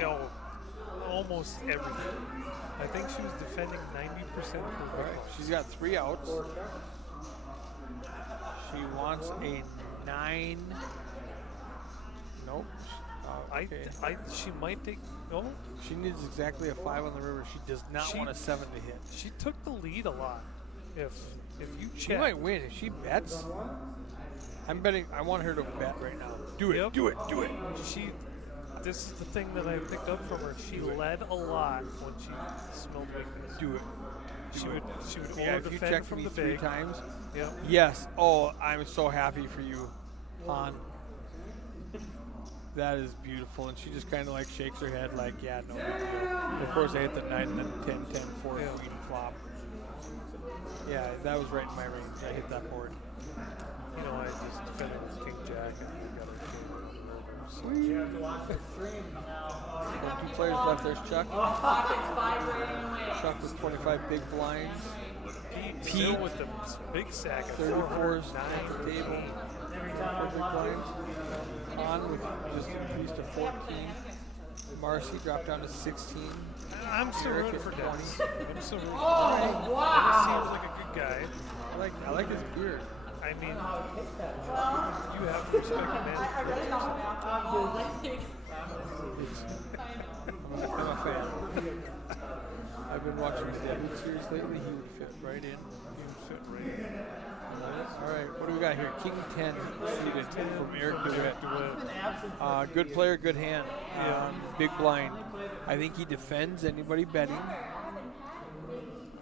Almost everything. I think she was defending 90% of her big balls. She's got 3 outs. She wants a 9. Nope. Okay. She might take. No, she needs exactly a 5 on the river. She does not want a 7 to hit. She took the lead a lot. If you check, she might win if she bets. I'm betting. I want her to bet right now. Do it. Yep. Do it. Do it. This is the thing that I picked up from her. She led a lot when she smelled weakness. Do it. She would Yeah, if you defend checked from me the 3 big. times. Yep. Yes. Oh, I'm so happy for you, Han. That is beautiful. And she just kind of like shakes her head like, yeah, no big deal. Of course, I hit the 9 and then 10, 10, 4, queen, flop. Yeah, that was right in my range. I hit that board. You know, I just defended with King Jack and got her king on the river. So. You have to watch the stream now. 2 players left. There's Chuck. Pockets 5 rating away. Chuck with 25 big blinds. Pete with the big sack of 34s at the table. 4 big blinds. On with just increased to 14. Marcy dropped down to 16. I'm still Eric rooting at for 20. Dennis. I'm still rooting for Oh, Dennis. wow. He seems like a good guy. I like his beard. I mean, you have to respect a man. I really don't have to. I think. I'm a fan. I've been watching his debut series lately. He would fit right in. He would fit right in. All right, what do we got here? King 10 suited from Eric DeWitt. Good player, good hand. Big blind. I think he defends anybody betting.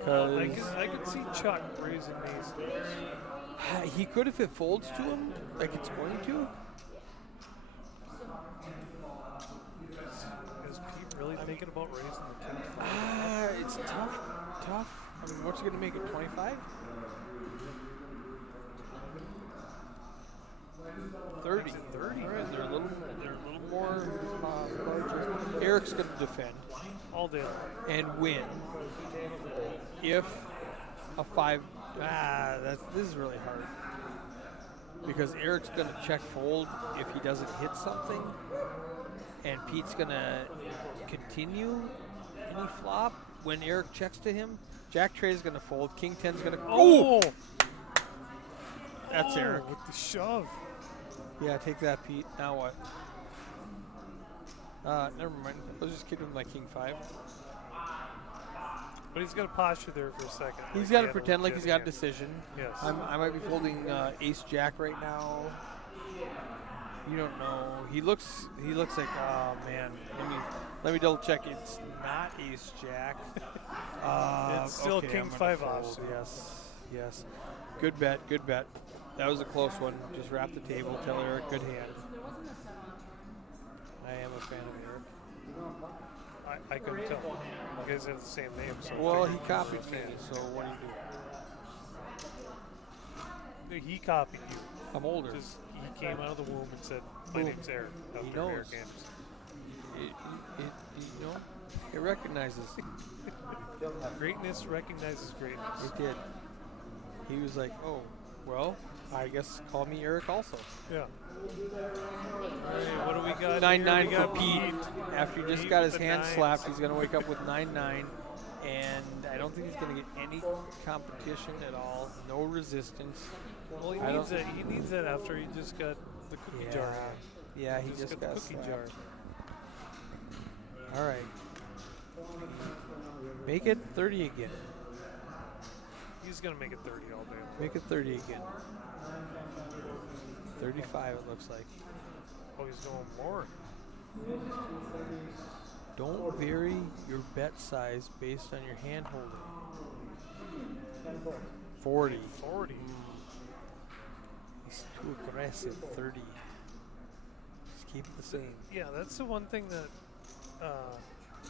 I could see Chuck raising these. He could if it folds to him, like it's going to. Is Pete really thinking about raising the king? It's tough. I mean, what's he going to make it, 25? 30. 30. All right, they're a little more larger. Eric's going to defend All day long. and win. If a 5, this is really hard. Because Eric's going to check fold if he doesn't hit something. And Pete's going to continue any flop when Eric checks to him. Jack Trey is going to fold. King 10's going to. Oh! That's Eric. With the shove. Yeah, take that, Pete. Now what? Never mind. Let's just keep him like King 5. But he's got to posture there for a second. He's got to pretend like he's got a decision. Yes. I might be folding Ace Jack right now. You don't know. He looks like, oh man. Let me double check. It's not Ace Jack. It's still okay, King I'm gonna 5 fold. off. Yes. Good bet. That was a close one. Just wrap the table. Tell Eric good hand. I am a fan of Eric. I couldn't tell. You guys have the same name. So Well, he copied me, so what do you do? He copied you. I'm older. Just, he came out of the womb and said, "My name's Eric." He After knows. Eric Anderson. It recognizes. Greatness recognizes greatness. It did. He was like, oh, well, I guess call me Eric also. Yeah. All right, what do we got? 9-9 here? for Pete. After he just Pete got his with the hand nines. slapped, he's going to wake up with 9-9. And I don't think he's going to get any competition at all. No resistance. Well, he needs that after he just got the cookie jar. Yeah, he just got the cookie slapped. jar. All right. Make it 30 again. He's gonna make it 30 all day. Make it 30 again. 35 it looks like. Oh, he's going more. Don't vary your bet size based on your hand holding. 40. 40. He's too aggressive. 30. Just keep it the same. Yeah, that's the one thing that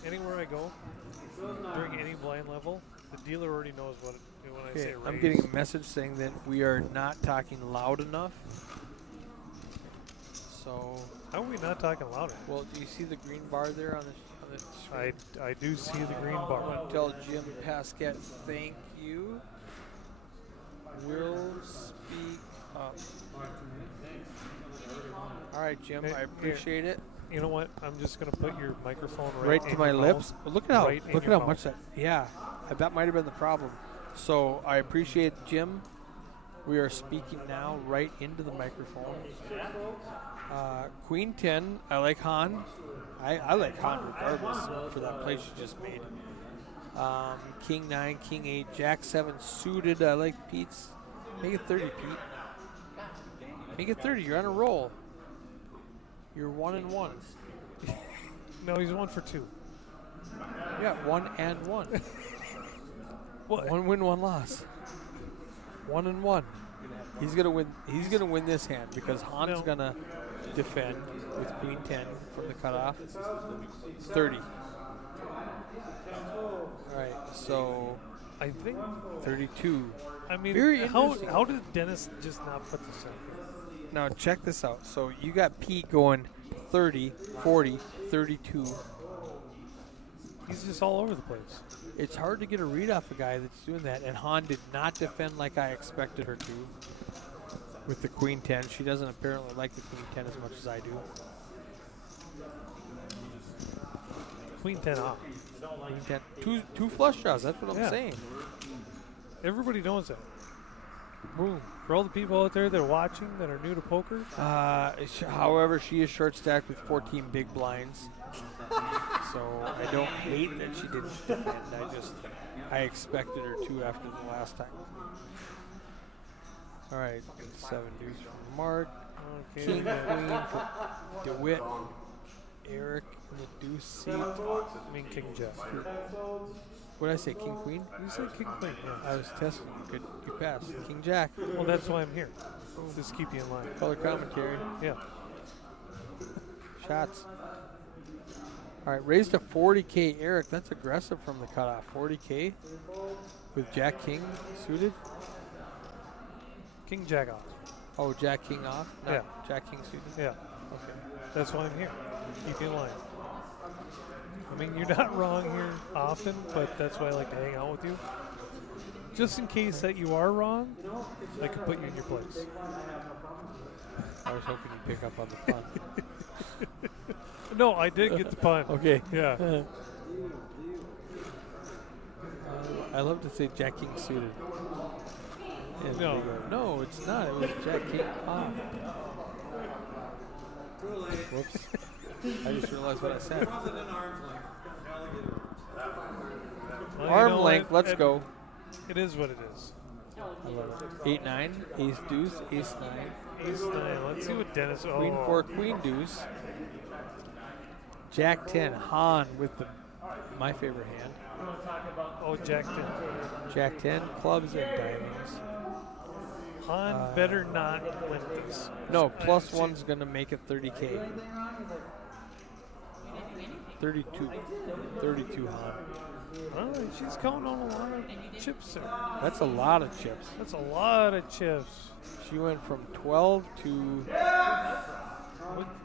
anywhere I go, during any blind level, the dealer already knows what it, when I say raise. I'm getting a message saying that we are not talking loud enough. So. How are we not talking louder? Well, do you see the green bar there on the screen? I do see the green bar. I want to tell Jim Pasquette thank you. Will speak All right, Jim. Hey, I appreciate it. You know what? I'm just gonna put your microphone Right in to my your lips. mouth. Well, look at how Right in look at your how much mouth. that. Yeah, that might have been the problem. So I appreciate Jim. We are speaking now right into the microphone. Queen 10. I like Han. I like Han regardless for that play she just made. King 9, King 8, Jack 7 suited. I like Pete's. Make it 30, Pete. Make it 30. You're on a roll. You're 1-1. No, he's 1 for 2. Yeah, 1-1. What? 1 win, 1 loss. 1-1. He's gonna win. He's gonna win this hand because Han's gonna defend with Queen 10 from the cutoff. 30. All right, so I think 32. I mean, Very how interesting. did Dennis just not put this in? Now check this out. So you got Pete going 30, 40, 32. He's just all over the place. It's hard to get a read off a guy that's doing that, and Han did not defend like I expected her to with the Queen 10. She doesn't apparently like the Queen 10 as much as I do. Queen 10 off. Queen 10. Two flush draws, that's what I'm Yeah. saying. Everybody knows that. Boom. For all the people out there that are watching that are new to poker, However, she is short stacked with 14 big blinds. So I don't hate that she didn't defend. I expected her to after the last time. All right, 7 deuce from Mark. Okay. King Queen for DeWitt. Eric in the deuce seat. I mean King Jack. What did I say, King Queen? You said King Queen. Yeah. I was testing. Good pass. King Jack. Well, that's why I'm here. Just keep you in line. Color commentary. Yeah. Shots. All right, raised to 40K. Eric, that's aggressive from the cutoff. 40K with Jack King suited. King Jack off. Oh, Jack King off? Not Yeah. Jack King suited? Yeah. Okay. That's why I'm here. Keep you in line. I mean, you're not wrong here often, but that's why I like to hang out with you. Just in case that you are wrong, I can put you in your place. I was hoping you'd pick up on the pun. No, I did get the pun. Okay. Yeah. I love to say Jack King suited. And No. they go, no, it's not. It was Jack King off. Whoops. I just realized what I said. Well, Arm you know length, what? let's go. It is what it is. 8-9, ace deuce, ace 9. Ace 9. Let's see what Dennis. Queen Oh. 4, queen deuce. Jack 10, Han with my favorite hand. Oh, Jack 10. Jack 10, clubs and diamonds. Han better not win this. No, plus one's going to make it 30K. 32. 32 Han. Oh, she's counting on a lot of chips there. That's a lot of chips. That's a lot of chips. She went from 12 to...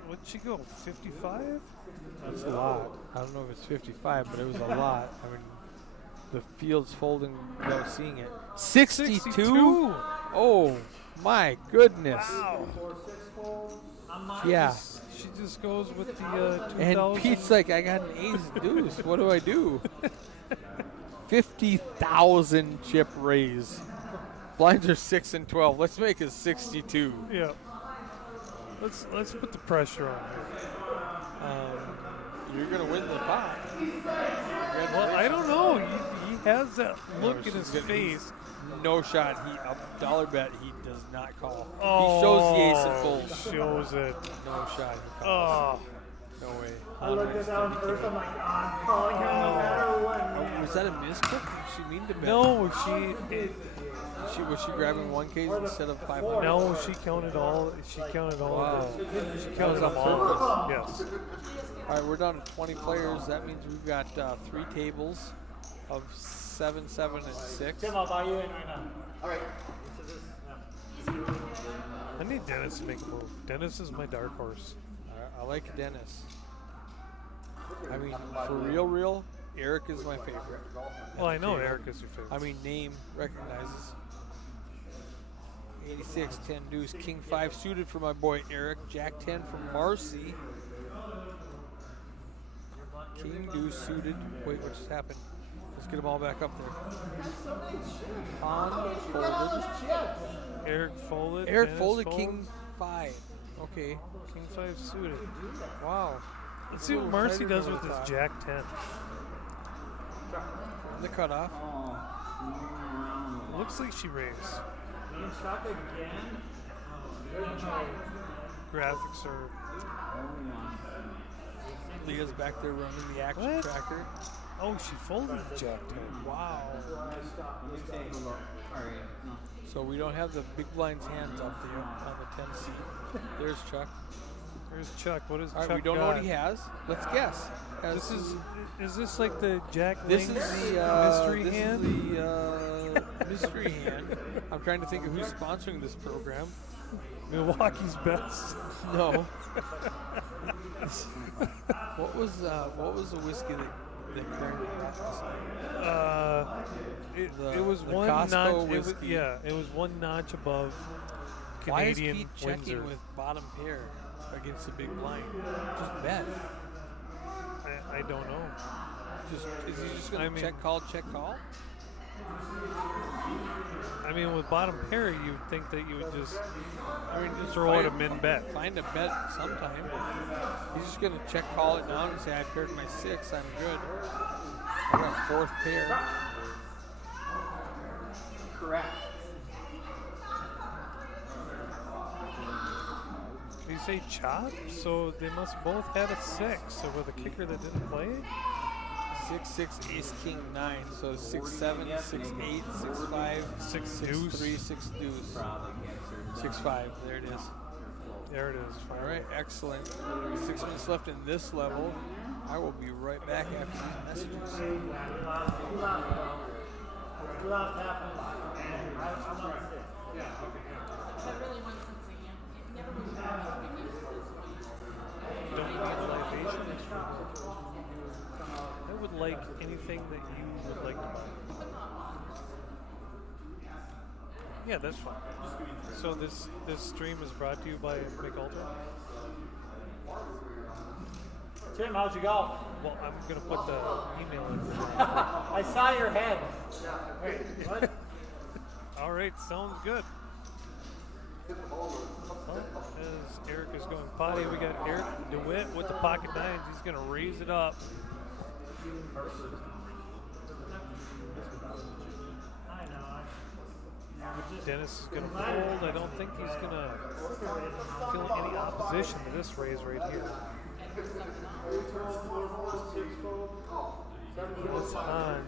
What'd she go, 55? That's a lot. I don't know if it's 55, but it was a lot. I mean, the field's folding without seeing it. 62? Oh, my goodness. Wow. Yeah. She just goes with the 2000. And Pete's like, I got an ace deuce. What do I do? 50,000 chip raise. Blinds are 6 and 12. Let's make it 62. Yeah. Let's put the pressure on her. You're going to win the pot. Well, I don't know. He has that look in she's his gonna- face. No shot. A dollar bet he does not call. Oh, He shows the ace of gold. Shows it. No shot. He calls. Oh. No way. I looked at that one first. I'm like, I'm calling him no matter what. Was that a misclick? Did she mean to bet? No, Was she grabbing 1Ks instead of 500? No, she counted all. She counted all. Wow. She counted them all. Yes. All right, we're down to 20 players. That means we've got 3 tables of 7, 7, and 6. Tim, I'll buy you in right now. All right. I need Dennis to make a move. Dennis is my dark horse. I like Dennis. I mean, for real, Eric is my favorite. Well, I know Eric is your favorite. I mean, name recognizes. 86, 10 deuce, king 5 suited for my boy Eric, jack 10 from Marcy. King deuce suited. Wait, what just happened? Let's get them all back up there. On folded. Eric folded. Eric Dennis folded, folds. king 5. Okay. King 5 suited. Wow. Let's see what Little Marcy tighter does than with I his thought. jack 10. The cutoff. Looks like she raised. Graphics are. Leah's back there running the action What? tracker. Oh, she folded the jack 10. Wow. So we don't have the big blind's hands up there on the 10 seat. There's Chuck. There's Chuck. What is All right, Chuck we don't know got? what he has. Let's guess. This is this like the Jack This Links is the mystery this hand? Is the mystery hand. I'm trying to think of who's sponsoring this program. Milwaukee's best. No. What was the whiskey that Klein got? It was the one Costco notch. It was, whiskey. yeah, it was one notch above Why is Canadian Pete checking Windsor. with bottom pair against the big blind? Just bet. I don't know. Is he just going to check call? I mean, with bottom pair, you'd think that you would just, Just throw out a min bet. Find a bet sometime. He's just going to check call it down and say, I paired my 6, I'm good. I got 4th pair. Correct. Did you say chop? So they must both had a 6. So with a kicker that didn't play? 6, 6, ace, king, 9. So 6, 7, 6, 8, 6, 5, 6, deuce. 3, 6 deuce. 6, 5. There it is. There it is. All right, excellent. 6 minutes left in this level. I will be right back after these messages. Don't you need libations? I would like anything that you would like to buy. Yeah, that's fine. So this stream is brought to you by McAlter. Tim, how'd you go? Well, I'm gonna put the email in. I saw your head. Wait, what? All right, sounds good. Well, as Eric is going potty, we got Eric DeWitt with the pocket nines. He's going to raise it up. Dennis is going to fold. I don't think he's going to feel any opposition to this raise right here. It's on.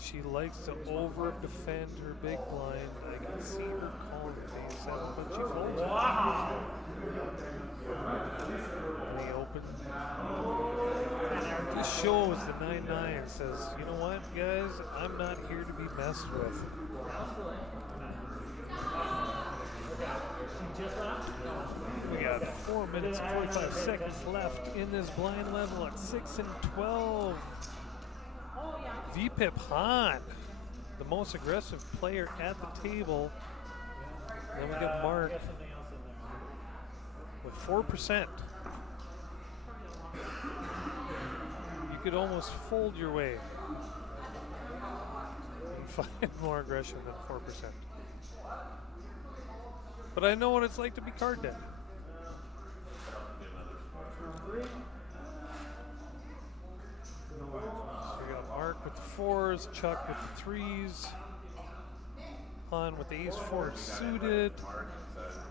She likes to over defend her big blind. I can see her calling the 7, but she folds. And he opens. This shows the 9-9 and says, you know what, guys? I'm not here to be messed with. We got 4 minutes and 45 seconds left in this blind level at 6 and 12. VPIP Han, the most aggressive player at the table. Then we got Mark with 4%. You could almost fold your way and find more aggression than 4%. But I know what it's like to be card dead. So we got Mark with the 4s, Chuck with the 3s, Han with the ace-4 suited.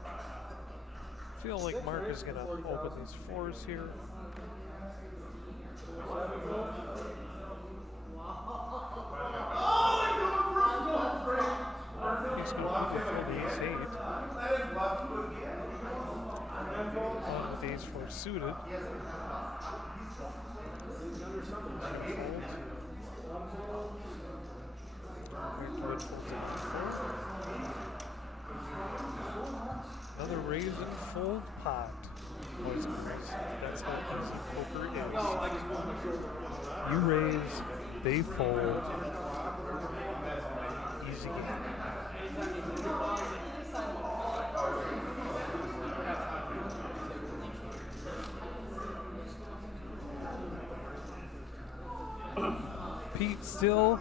I feel like Mark is going to open these 4s here. He's going to probably fold the ace-8. Han with the ace-4 suited. Another raise and fold pot. Boys and girls, that's how easy poker is. You raise, they fold. Easy game. Pete still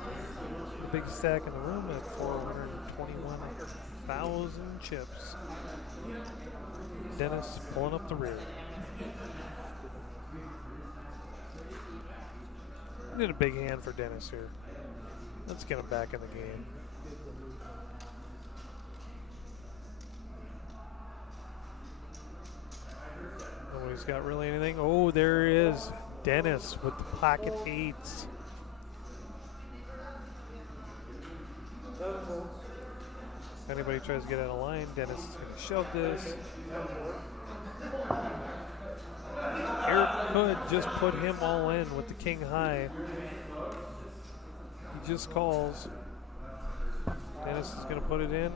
the biggest stack in the room at 421,000 chips. Dennis pulling up the rear. Did a big hand for Dennis here. Let's get him back in the game. Nobody's got really anything. Oh, there is Dennis with the pocket eights. If anybody tries to get out of line, Dennis is going to shove this. Eric could just put him all in with the king high. He just calls. Dennis is going to put it in.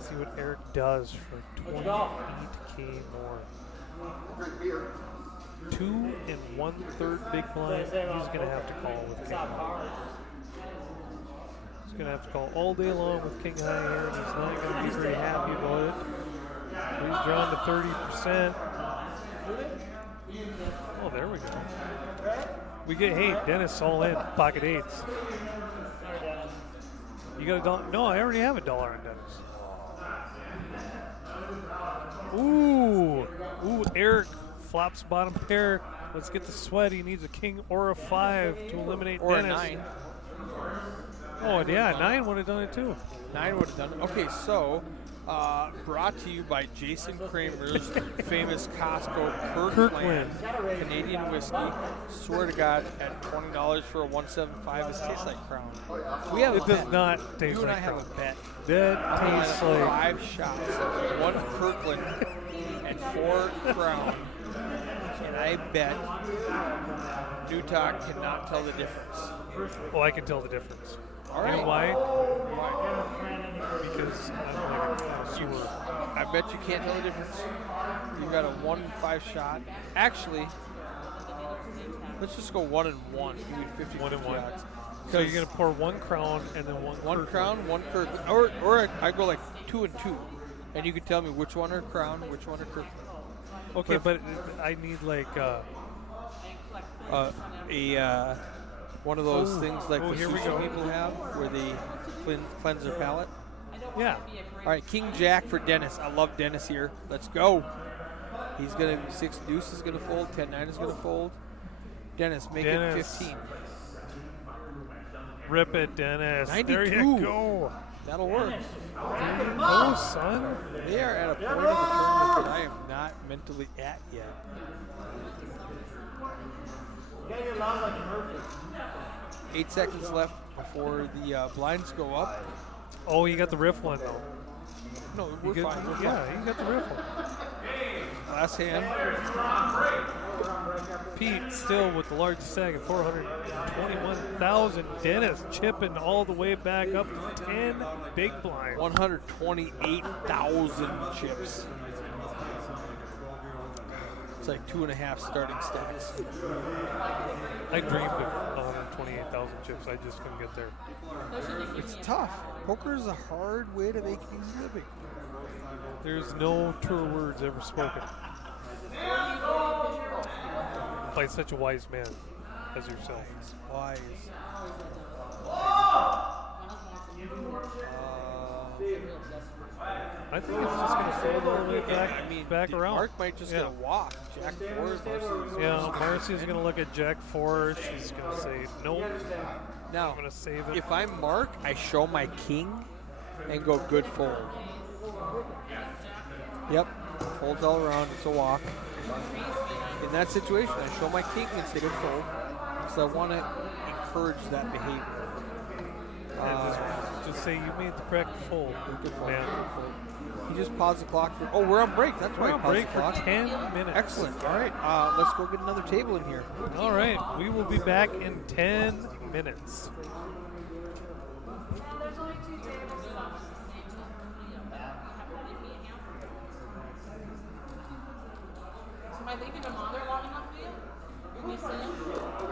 See what Eric does for 28K more. 2 1/3 big blind. He's going to have to call with king high. He's going to have to call all day long with king high here, and he's not going to be very happy about it. He's drawn to 30%. Oh, there we go. We get, hey, Dennis all in, pocket eights. You got $1? No, I already have $1 on Dennis. Ooh, Eric flops bottom pair. Let's get the sweat. He needs a king or a 5 to eliminate or Dennis. a 9. Oh, yeah, 9 would have done it too. 9 would have done it. Okay, so brought to you by Jason Kramer's famous Costco Kirkland Canadian whiskey. Swear to God, at $20 for a 175, it tastes like Crown. We have it a does bet. not taste You and like I have Crown. a bet. That tastes like 5 shots, 1 Kirkland and 4 Crown. And I bet Newtok cannot tell the difference. Well, I can tell the difference. All You right. know why? Because I'm like a connoisseur. I bet you can't tell the difference. You got a 1-5 shot. Actually, let's just go 1 and 1. You need 50 1 and 1. odds. So you're going to pour 1 Crown and then 1 One Kirkland. Crown, 1 Kirkland. Or I go like 2 and 2. And you can tell me which one are Crown, which one are Kirkland. Okay, but I need like one of those things like the here we sushi go. people have where they cleanse their palate. Yeah. All right, King Jack for Dennis. I love Dennis here. Let's go. He's going to 6 deuce is going to fold. 10-9 is going to fold. Dennis, make it 15. Rip it, Dennis. 92. There you go. That'll work. There you go, son. They are at a point of the tournament that I am not mentally at yet. 8 seconds left before the blinds go up. Oh, you got the riff one, though. No, we're fine. We're yeah, fine. you got the riff one. Last hand. Pete still with the largest stack at 421,000. Dennis chipping all the way back up to 10 big blind. 128,000 chips. It's like 2.5 starting stacks. I dreamed of 128,000 chips. I just couldn't get there. It's tough. Poker is a hard way to make a living. There's no truer words ever spoken by such a wise man as yourself. Wise. I think it's just going to fold all the way back around. Mark might just get a walk. Jack 4 is Yeah, Marcy's going to look at Jack 4. She's going to say, nope. Now, I'm going to save it. if I'm Mark, I show my king and go good fold. Yep, folds all around. It's a walk. In that situation, I show my king and say good fold because I want to encourage that behavior. Just say you made the correct fold. Good fold. Man. He just paused the clock for. Oh, we're on break. That's why We're he on paused break the for clock. 10 minutes. Excellent. All right, let's go get another table in here. All right, we will be back in 10 minutes. Am I leaving them on there long enough for you? Can you see them?